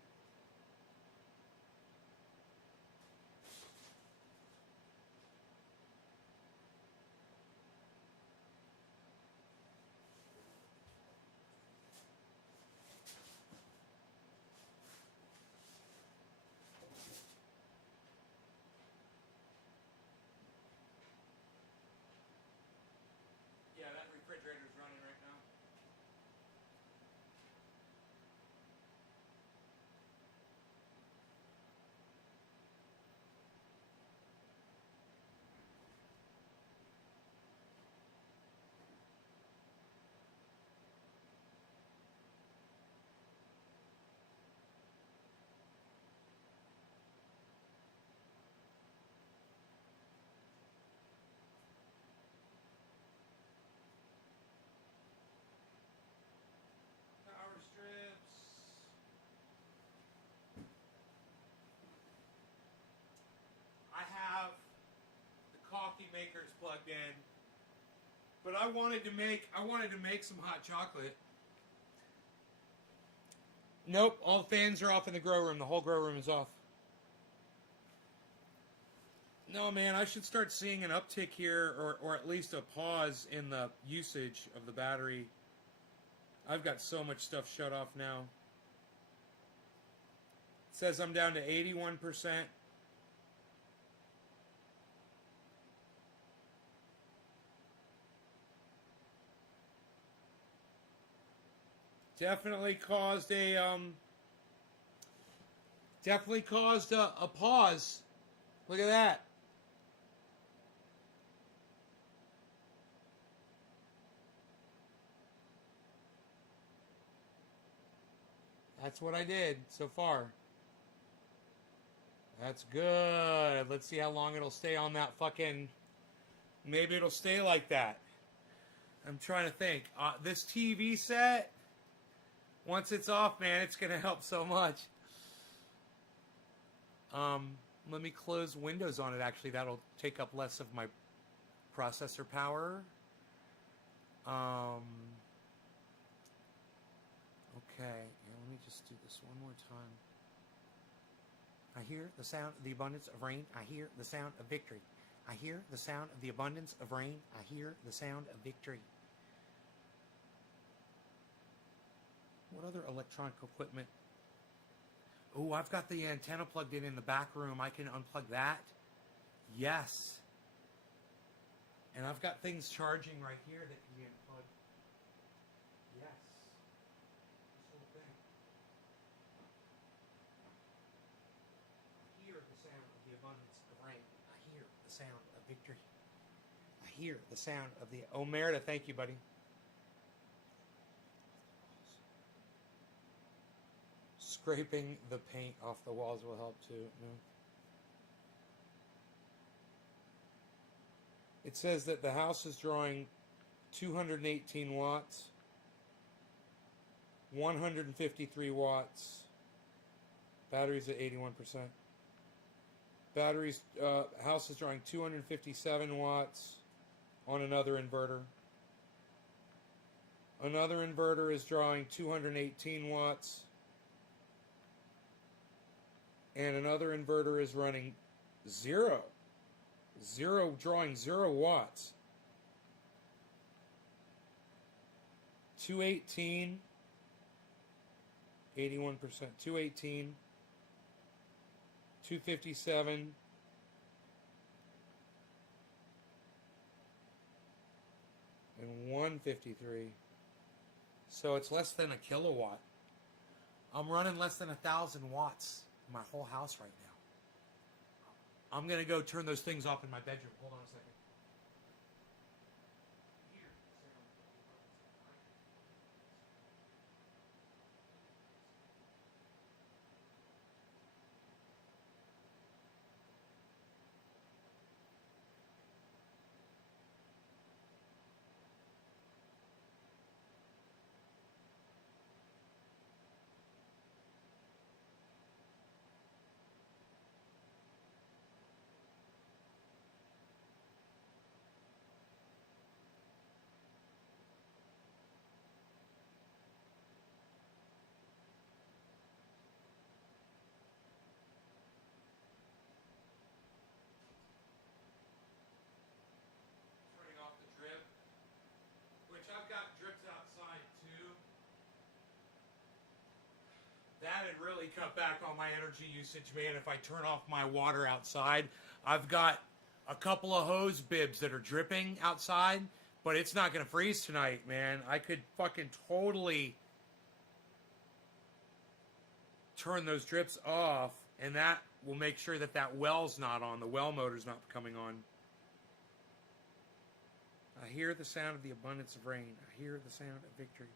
maker's plugged in. But I wanted to make some hot chocolate. Nope, all the fans are off in the grow room. The whole grow room is off. No, man, I should start seeing an uptick here, or at least a pause in the usage of the battery. I've got so much stuff shut off now. It says I'm down to 81%. Definitely caused a pause. Look at that. That's what I did so far. That's good. Let's see how long it'll stay on that fucking... Maybe it'll stay like that. I'm trying to think. This TV set, once it's off, man, it's going to help so much. Let me close Windows on it, actually. That'll take up less of my processor power. Okay, let me just do this one more time. I hear the sound of the abundance of rain. I hear the sound of victory. I hear the sound of the abundance of rain. I hear the sound of victory. What other electronic equipment? Oh, I've got the antenna plugged in the back room. I can unplug that. Yes. And I've got things charging right here that can be unplugged. Yes. This whole thing. I hear the sound of the abundance of rain. I hear the sound of victory. I hear the sound of the... Oh, Merida, thank you, buddy. Scraping the paint off the walls will help too. No. It says that the house is drawing 218 watts, 153 watts. Batteries at 81%. Batteries, house is drawing 257 watts on another inverter. Another inverter is drawing 218 watts. And another inverter is running drawing 0 watts. 218, 81%, 218, 257, and 153. So it's less than a kilowatt. I'm running less than 1,000 watts. My whole house right now. I'm going to go turn those things off in my bedroom. Hold on a second. That'd really cut back on my energy usage, man, if I turn off my water outside. I've got a couple of hose bibs that are dripping outside, but it's not going to freeze tonight, man. I could fucking totally turn those drips off, and that will make sure that that well's not on. The well motor's not coming on. I hear the sound of the abundance of rain. I hear the sound of victory.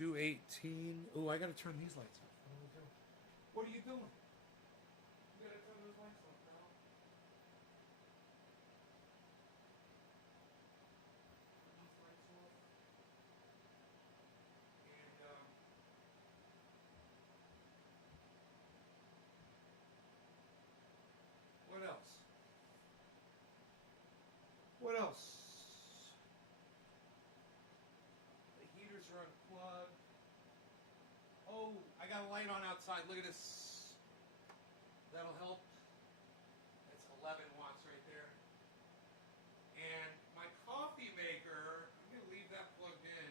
$218. Oh, I gotta turn these lights off. What are we doing? What are you doing? You gotta turn those lights off, pal. Turn these lights off. got a light on outside. Look at this. That'll help. That's 11 watts right there. And my coffee maker, I'm going to leave that plugged in.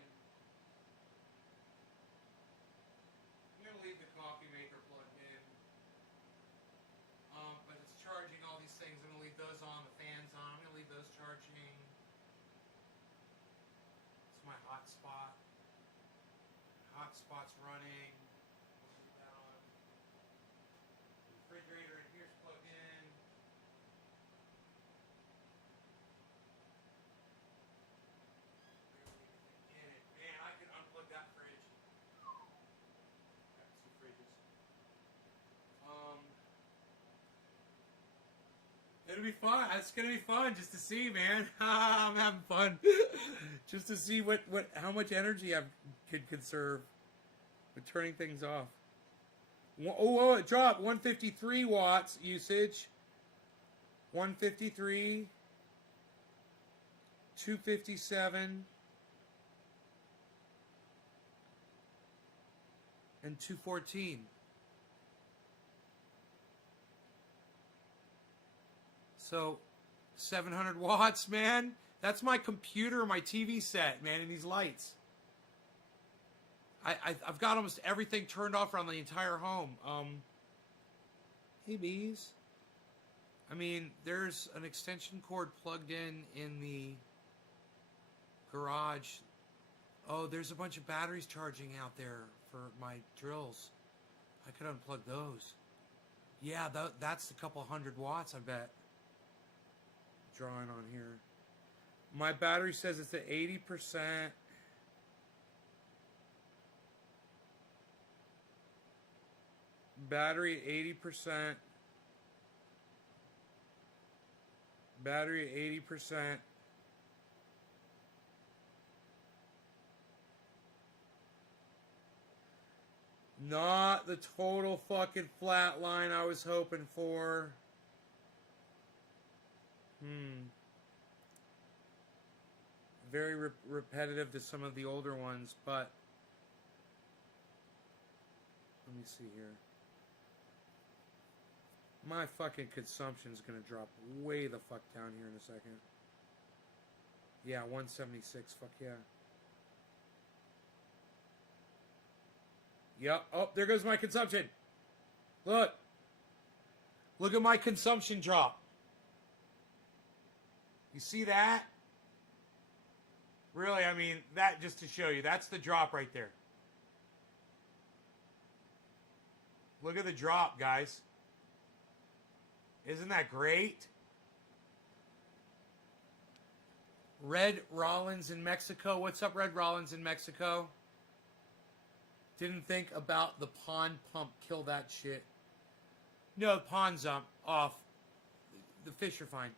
I'm going to leave the coffee maker plugged in. But it's charging all these things. I'm going to leave those on, the fans on. I'm going to leave those charging. It's my hotspot. Hotspot's running. We'll leave that on. The refrigerator in here's plugged in. In it. Man, I could unplug that fridge. Got two fridges. It'll be fun. It's gonna be fun just to see, man. I'm having fun. Just to see how much energy I could conserve with turning things off. Oh, it dropped. 153 watts usage. 153. 257. And 214. So, 700 watts, man. That's my computer, my TV set, man, and these lights. I've got almost everything turned off around the entire home. Hey, bees. I mean, there's an extension cord plugged in the garage. Oh, there's a bunch of batteries charging out there for my drills. I could unplug those. Yeah, that's a couple hundred watts, I bet. Drawing on here. My battery says it's at 80%. Battery at 80%. Battery at 80%. Not the total fucking flat line I was hoping for. Very repetitive to some of the older ones, but let me see here. My fucking consumption's gonna drop way the fuck down here in a second. Yeah, 176, fuck yeah. Yep, oh, there goes my consumption. Look. Look at my consumption drop. You see that? Really, I mean, that just to show you, that's the drop right there. Look at the drop, guys. Isn't that great? Red Rollins in Mexico. What's up, Red Rollins in Mexico? Didn't think about the pond pump. Kill that shit. No, the pond's off. The fish are fine.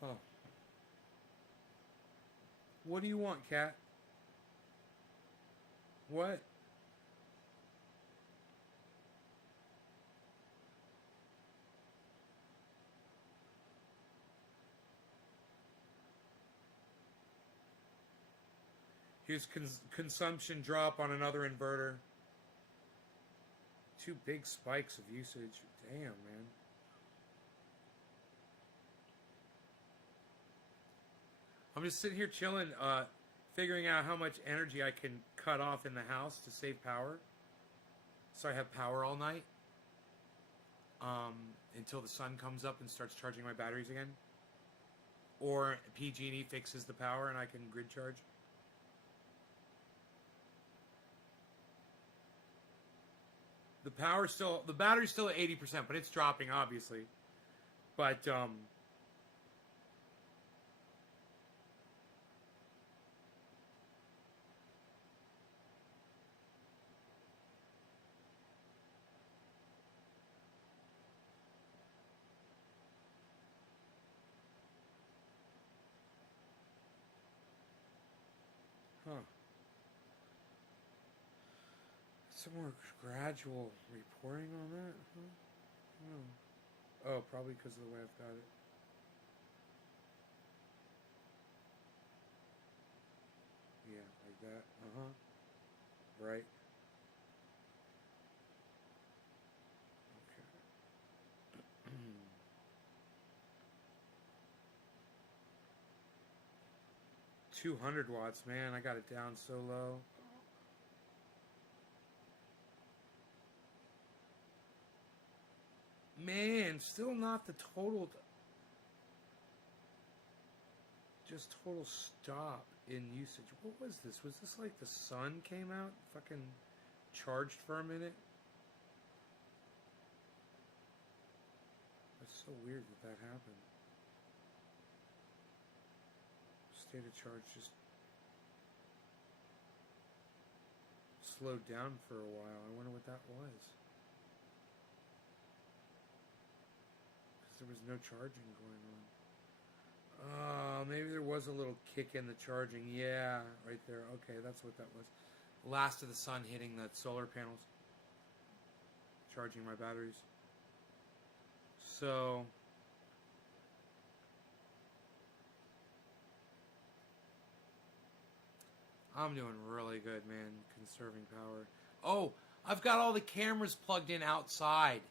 Huh. What do you want, cat? What? Here's consumption drop on another inverter. 2 big spikes of usage. Damn, man. I'm just sitting here chilling, figuring out how much energy I can cut off in the house to save power. So I have power all night. Until the sun comes up and starts charging my batteries again. Or PG&E fixes the power and I can grid charge. The battery's still at 80%, but it's dropping, obviously. But, huh. Some more gradual reporting on that? Huh? Oh, probably because of the way I've got it. Yeah, like that. Uh-huh. Right. Okay. 200 watts, man. I got it down so low. Man, still not the total. Just total stop in usage. What was this? Was this like the sun came out? Fucking charged for a minute? That's so weird that that happened. State of charge just slowed down for a while. I wonder what that was. Because there was no charging going on. Oh, maybe there was a little kick in the charging. Yeah, right there. Okay, that's what that was. Last of the sun hitting the solar panels. Charging my batteries. So... I'm doing really good, man, conserving power. Oh, I've got all the cameras plugged in outside.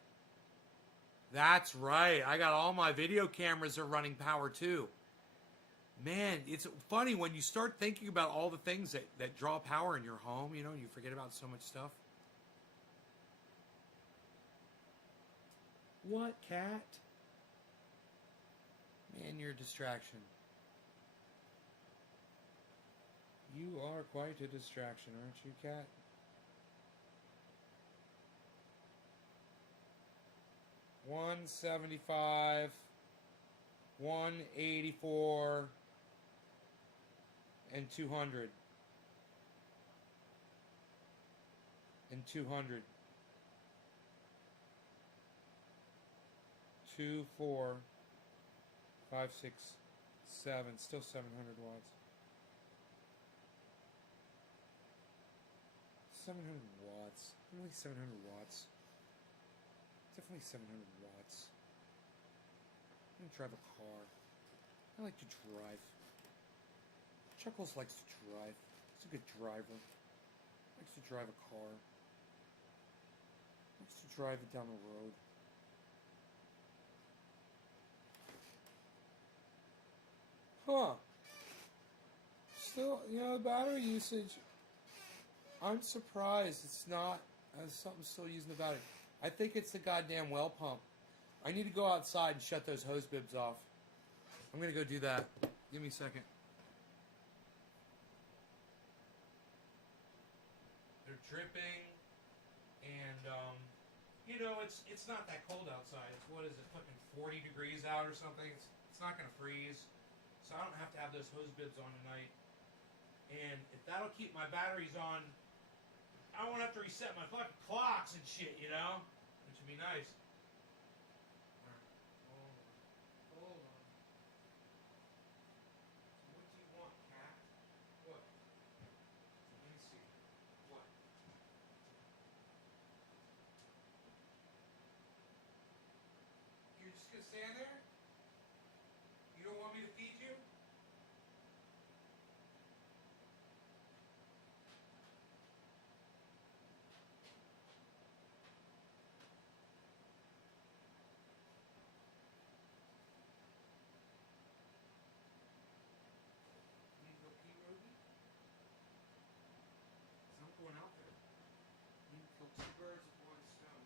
That's right. I got all my video cameras are running power too. Man, it's funny when you start thinking about all the things that draw power in your home, you know, and you forget about so much stuff. What, cat? Man, you're a distraction. You are quite a distraction, aren't you, cat? $175, $184, and 200. And 200. 2, 4, 5, 6, 7. Still 700 watts. 700 watts. Only 700 watts. Definitely 700 watts. I'm gonna drive a car. I like to drive. Chuckles likes to drive. He's a good driver. Likes to drive a car. Likes to drive it down the road. Huh. Still, you know, battery usage. I'm surprised it's not something still using the battery. I think it's the goddamn well pump. I need to go outside and shut those hose bibs off. I'm gonna go do that. Give me a second. They're dripping, and you know it's not that cold outside. It's what is it, fucking 40 degrees out or something. It's not gonna freeze, so I don't have to have those hose bibs on tonight. And if that'll keep my batteries on, I won't have to reset my fucking clocks and shit, you know? Which would be nice. Alright, hold on. Hold on. What do you want, cat? What? Let me see. What? You're just gonna stand there? You don't want me to feed you? Going out there. You can kill two birds with one stone.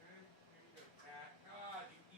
Okay, here you go, cat. God, you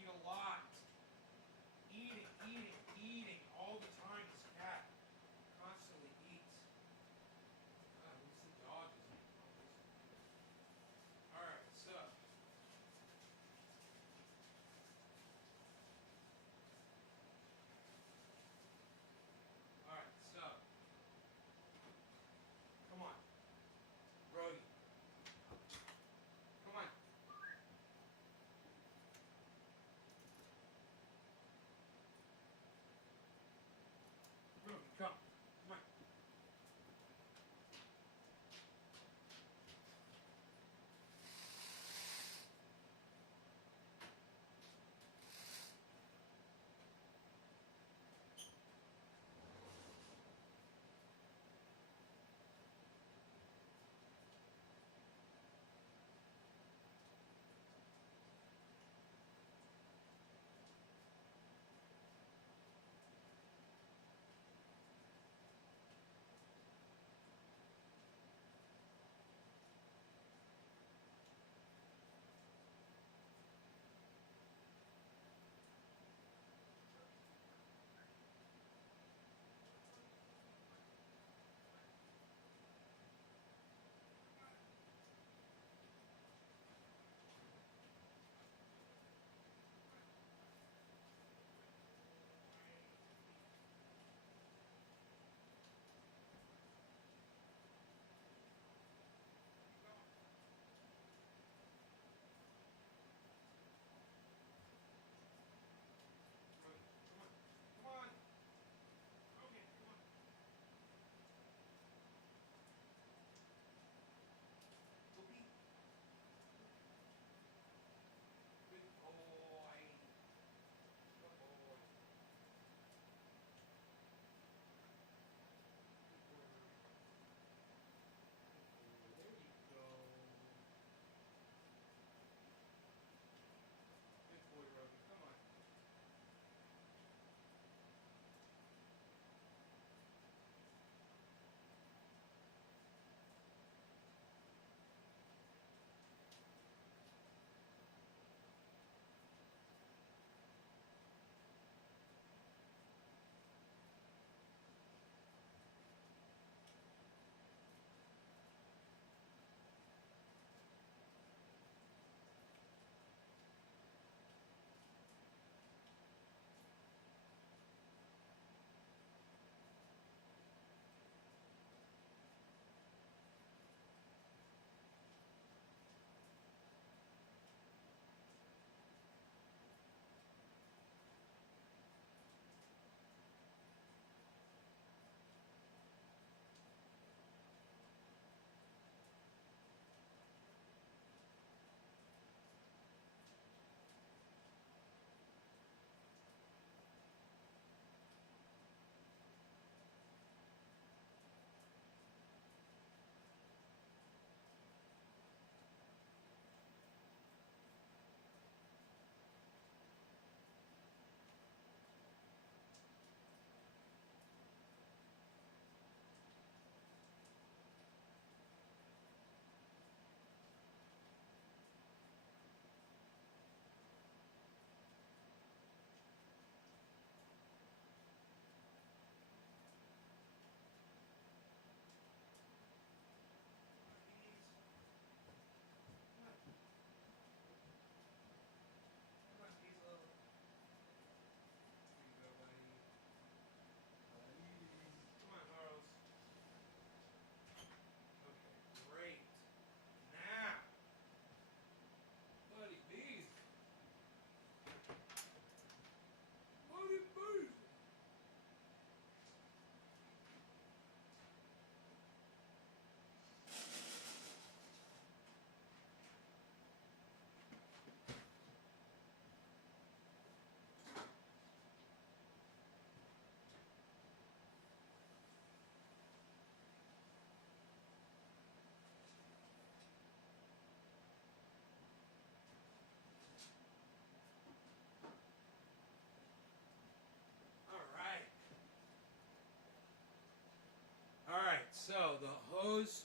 hose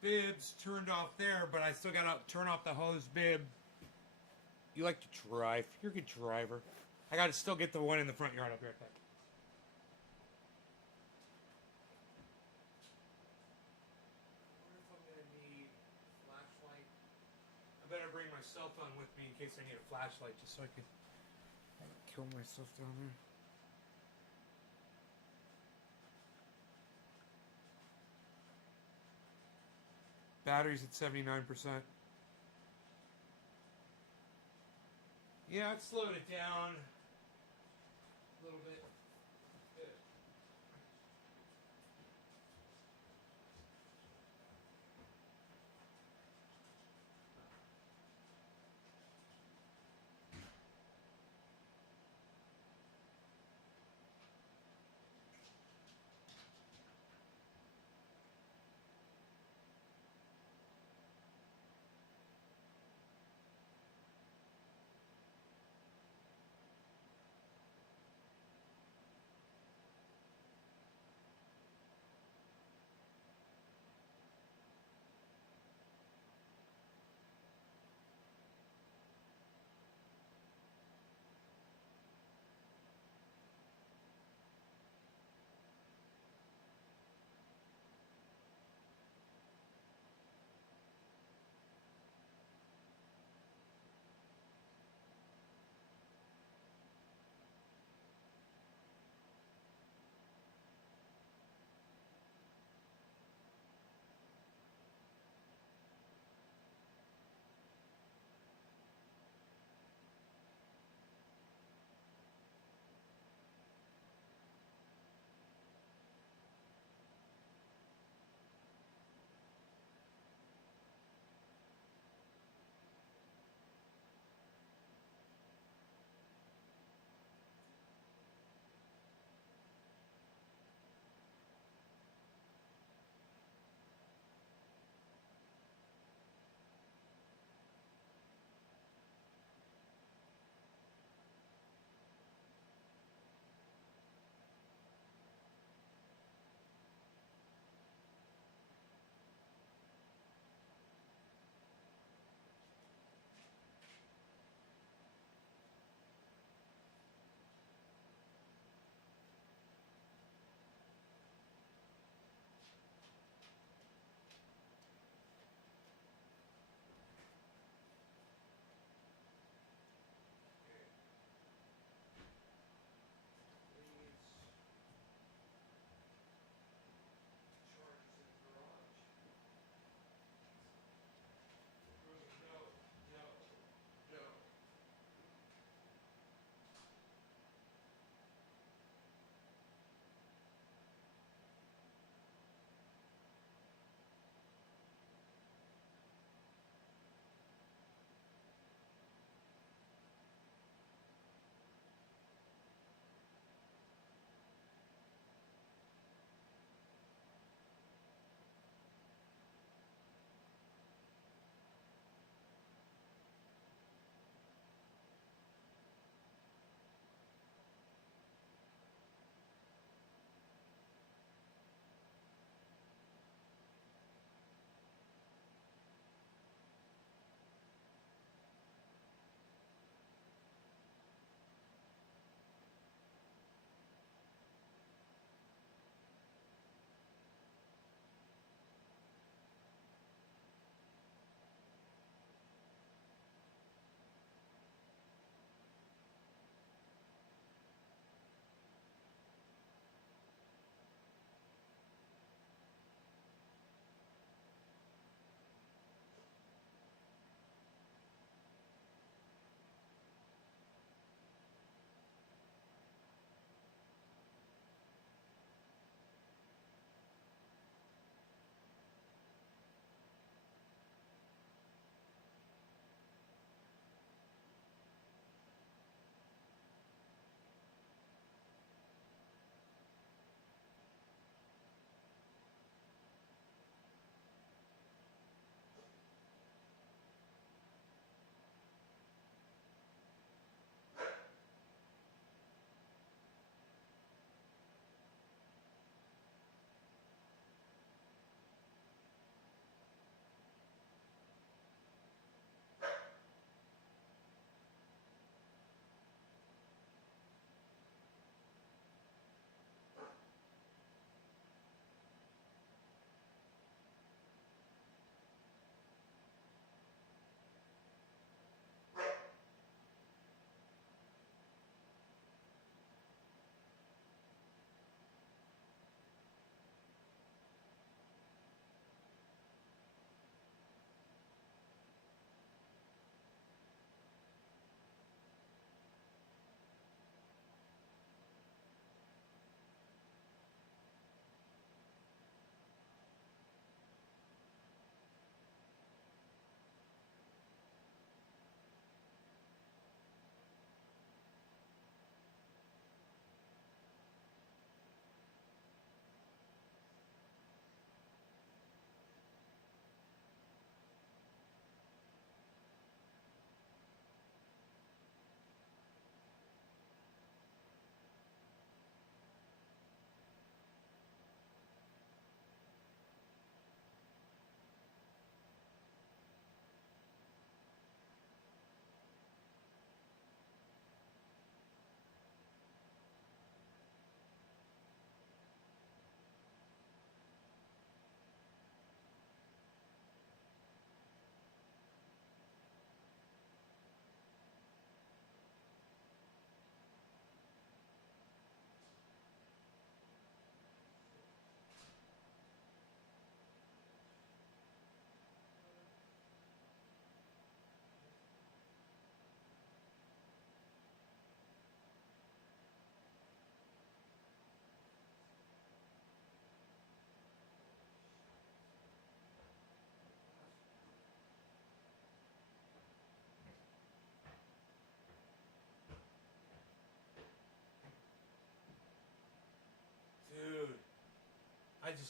bibs turned off there, but I still gotta turn off the hose bib. You like to drive. You're a good driver. I gotta still get the one in the front yard. I'll be right back. I wonder if I'm gonna need a flashlight. I better bring my cell phone with me in case I need a flashlight, just so I can kill myself down there. Battery's at 79%. Yeah, it slowed it down a little bit. Good.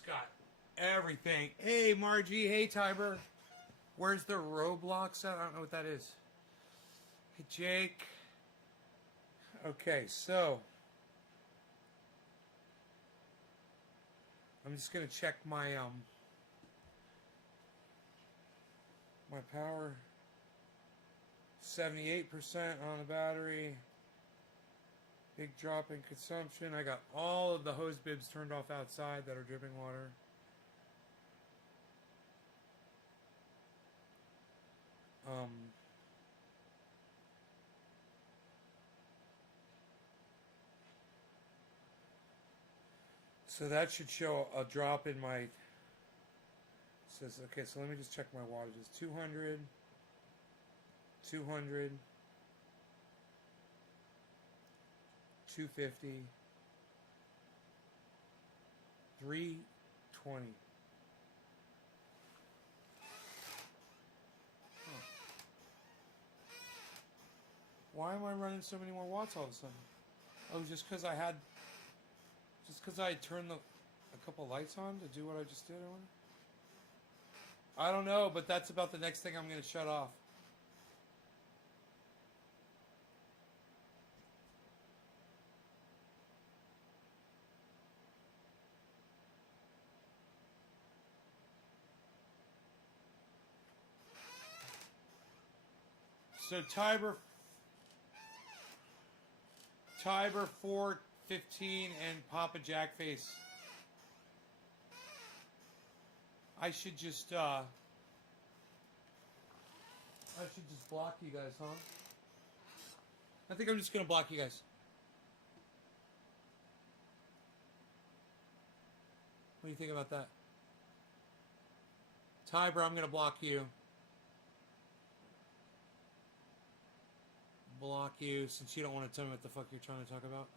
got everything. Hey, Margie. Hey, Tiber. Where's the Roblox at? I don't know what that is. Hey, Jake. Okay, so I'm just gonna check my my power. 78% on the battery. Big drop in consumption. I got all of the hose bibs turned off outside that are dripping water. So that should show a drop in my. Says okay. So let me just check my wattages. 200. 200. 250. 320. Why am I running so many more watts all of a sudden? Oh, just because I turned a couple lights on to do what I just did. I don't know, but that's about the next thing I'm going to shut off. So Tiber 415 and Papa Jackface. I should just block you guys, huh? I think I'm just gonna block you guys. What do you think about that? Tiber, I'm gonna block you. Block you since you don't want to tell me what the fuck you're trying to talk about.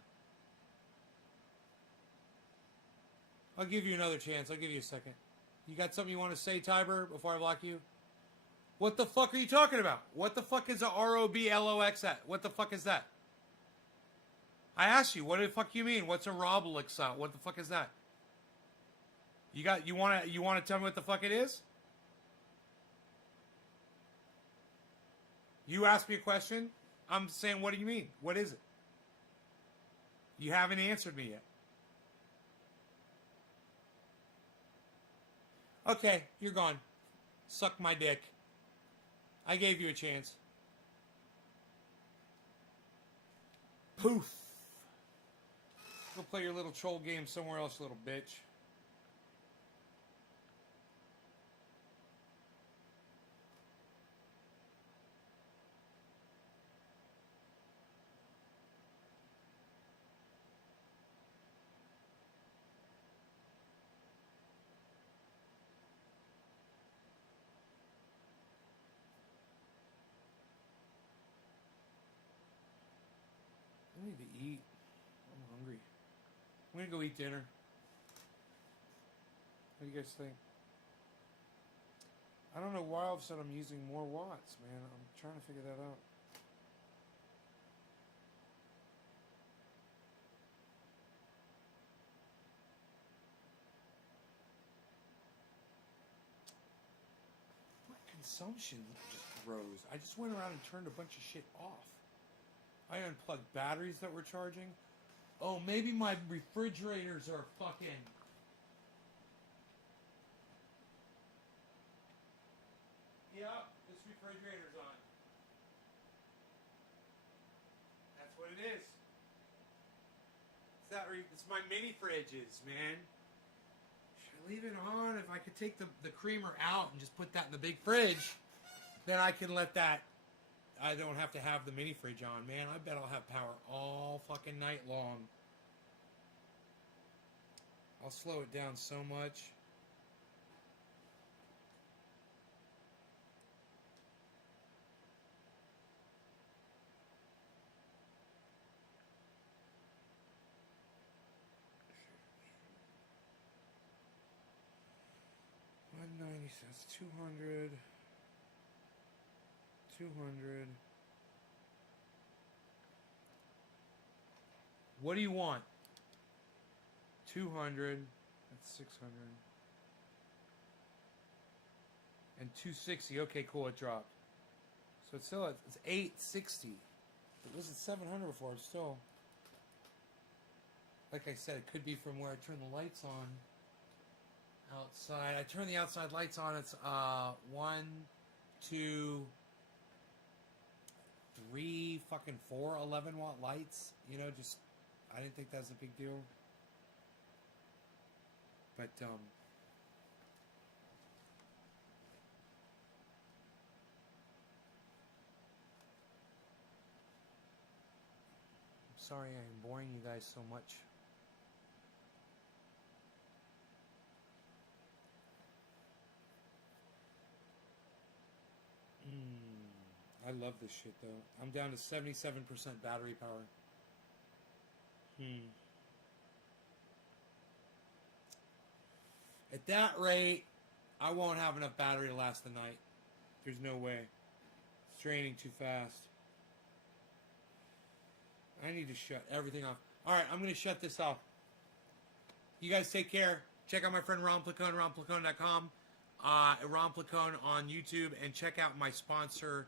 I'll give you another chance. I'll give you a second. You got something you want to say, Tiber, before I block you? What the fuck are you talking about? What the fuck is a ROBLOX at? What the fuck is that? I asked you, what the fuck you mean? What's a Roblix out? What the fuck is that? You wanna tell me what the fuck it is? You asked me a question. I'm saying, what do you mean? What is it? You haven't answered me yet. Okay, you're gone. Suck my dick. I gave you a chance. Poof. Go play your little troll game somewhere else, little bitch. I need to eat. I'm hungry. I'm gonna go eat dinner. What do you guys think? I don't know why all of a sudden I'm using more watts, man. I'm trying to figure that out. My consumption just rose. I just went around and turned a bunch of shit off. I unplugged batteries that were charging. Oh, maybe my refrigerators are fucking... Yep, this refrigerator's on. That's what it is. It's my mini fridges, man. Should I leave it on? If I could take the creamer out and just put that in the big fridge, then I can let that... I don't have to have the mini fridge on, man. I bet I'll have power all fucking night long. I'll slow it down so much. $190, that's 200. 200. What do you want? 200. It's 600. And 260. Okay, cool. It dropped. So it's still it's 860. It wasn't 700 before. It's still, like I said, it could be from where I turn the lights on outside. I turn the outside lights on. It's 1, 2, 3, fucking 4 11-watt lights. You know, just I didn't think that was a big deal. But I'm sorry I'm boring you guys so much. I love this shit though. I'm down to 77% battery power. At that rate, I won't have enough battery to last the night. There's no way. It's draining too fast. I need to shut everything off. Alright, I'm going to shut this off. You guys take care. Check out my friend Ron Placone, ronplacone.com. Ron Placone on YouTube. And check out my sponsor,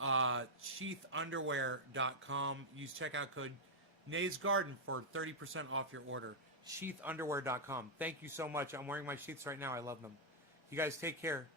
sheathunderwear.com. Use checkout code Nays Garden for 30% off your order. sheathunderwear.com. Thank you so much. I'm wearing my sheaths right now. I love them. You guys take care.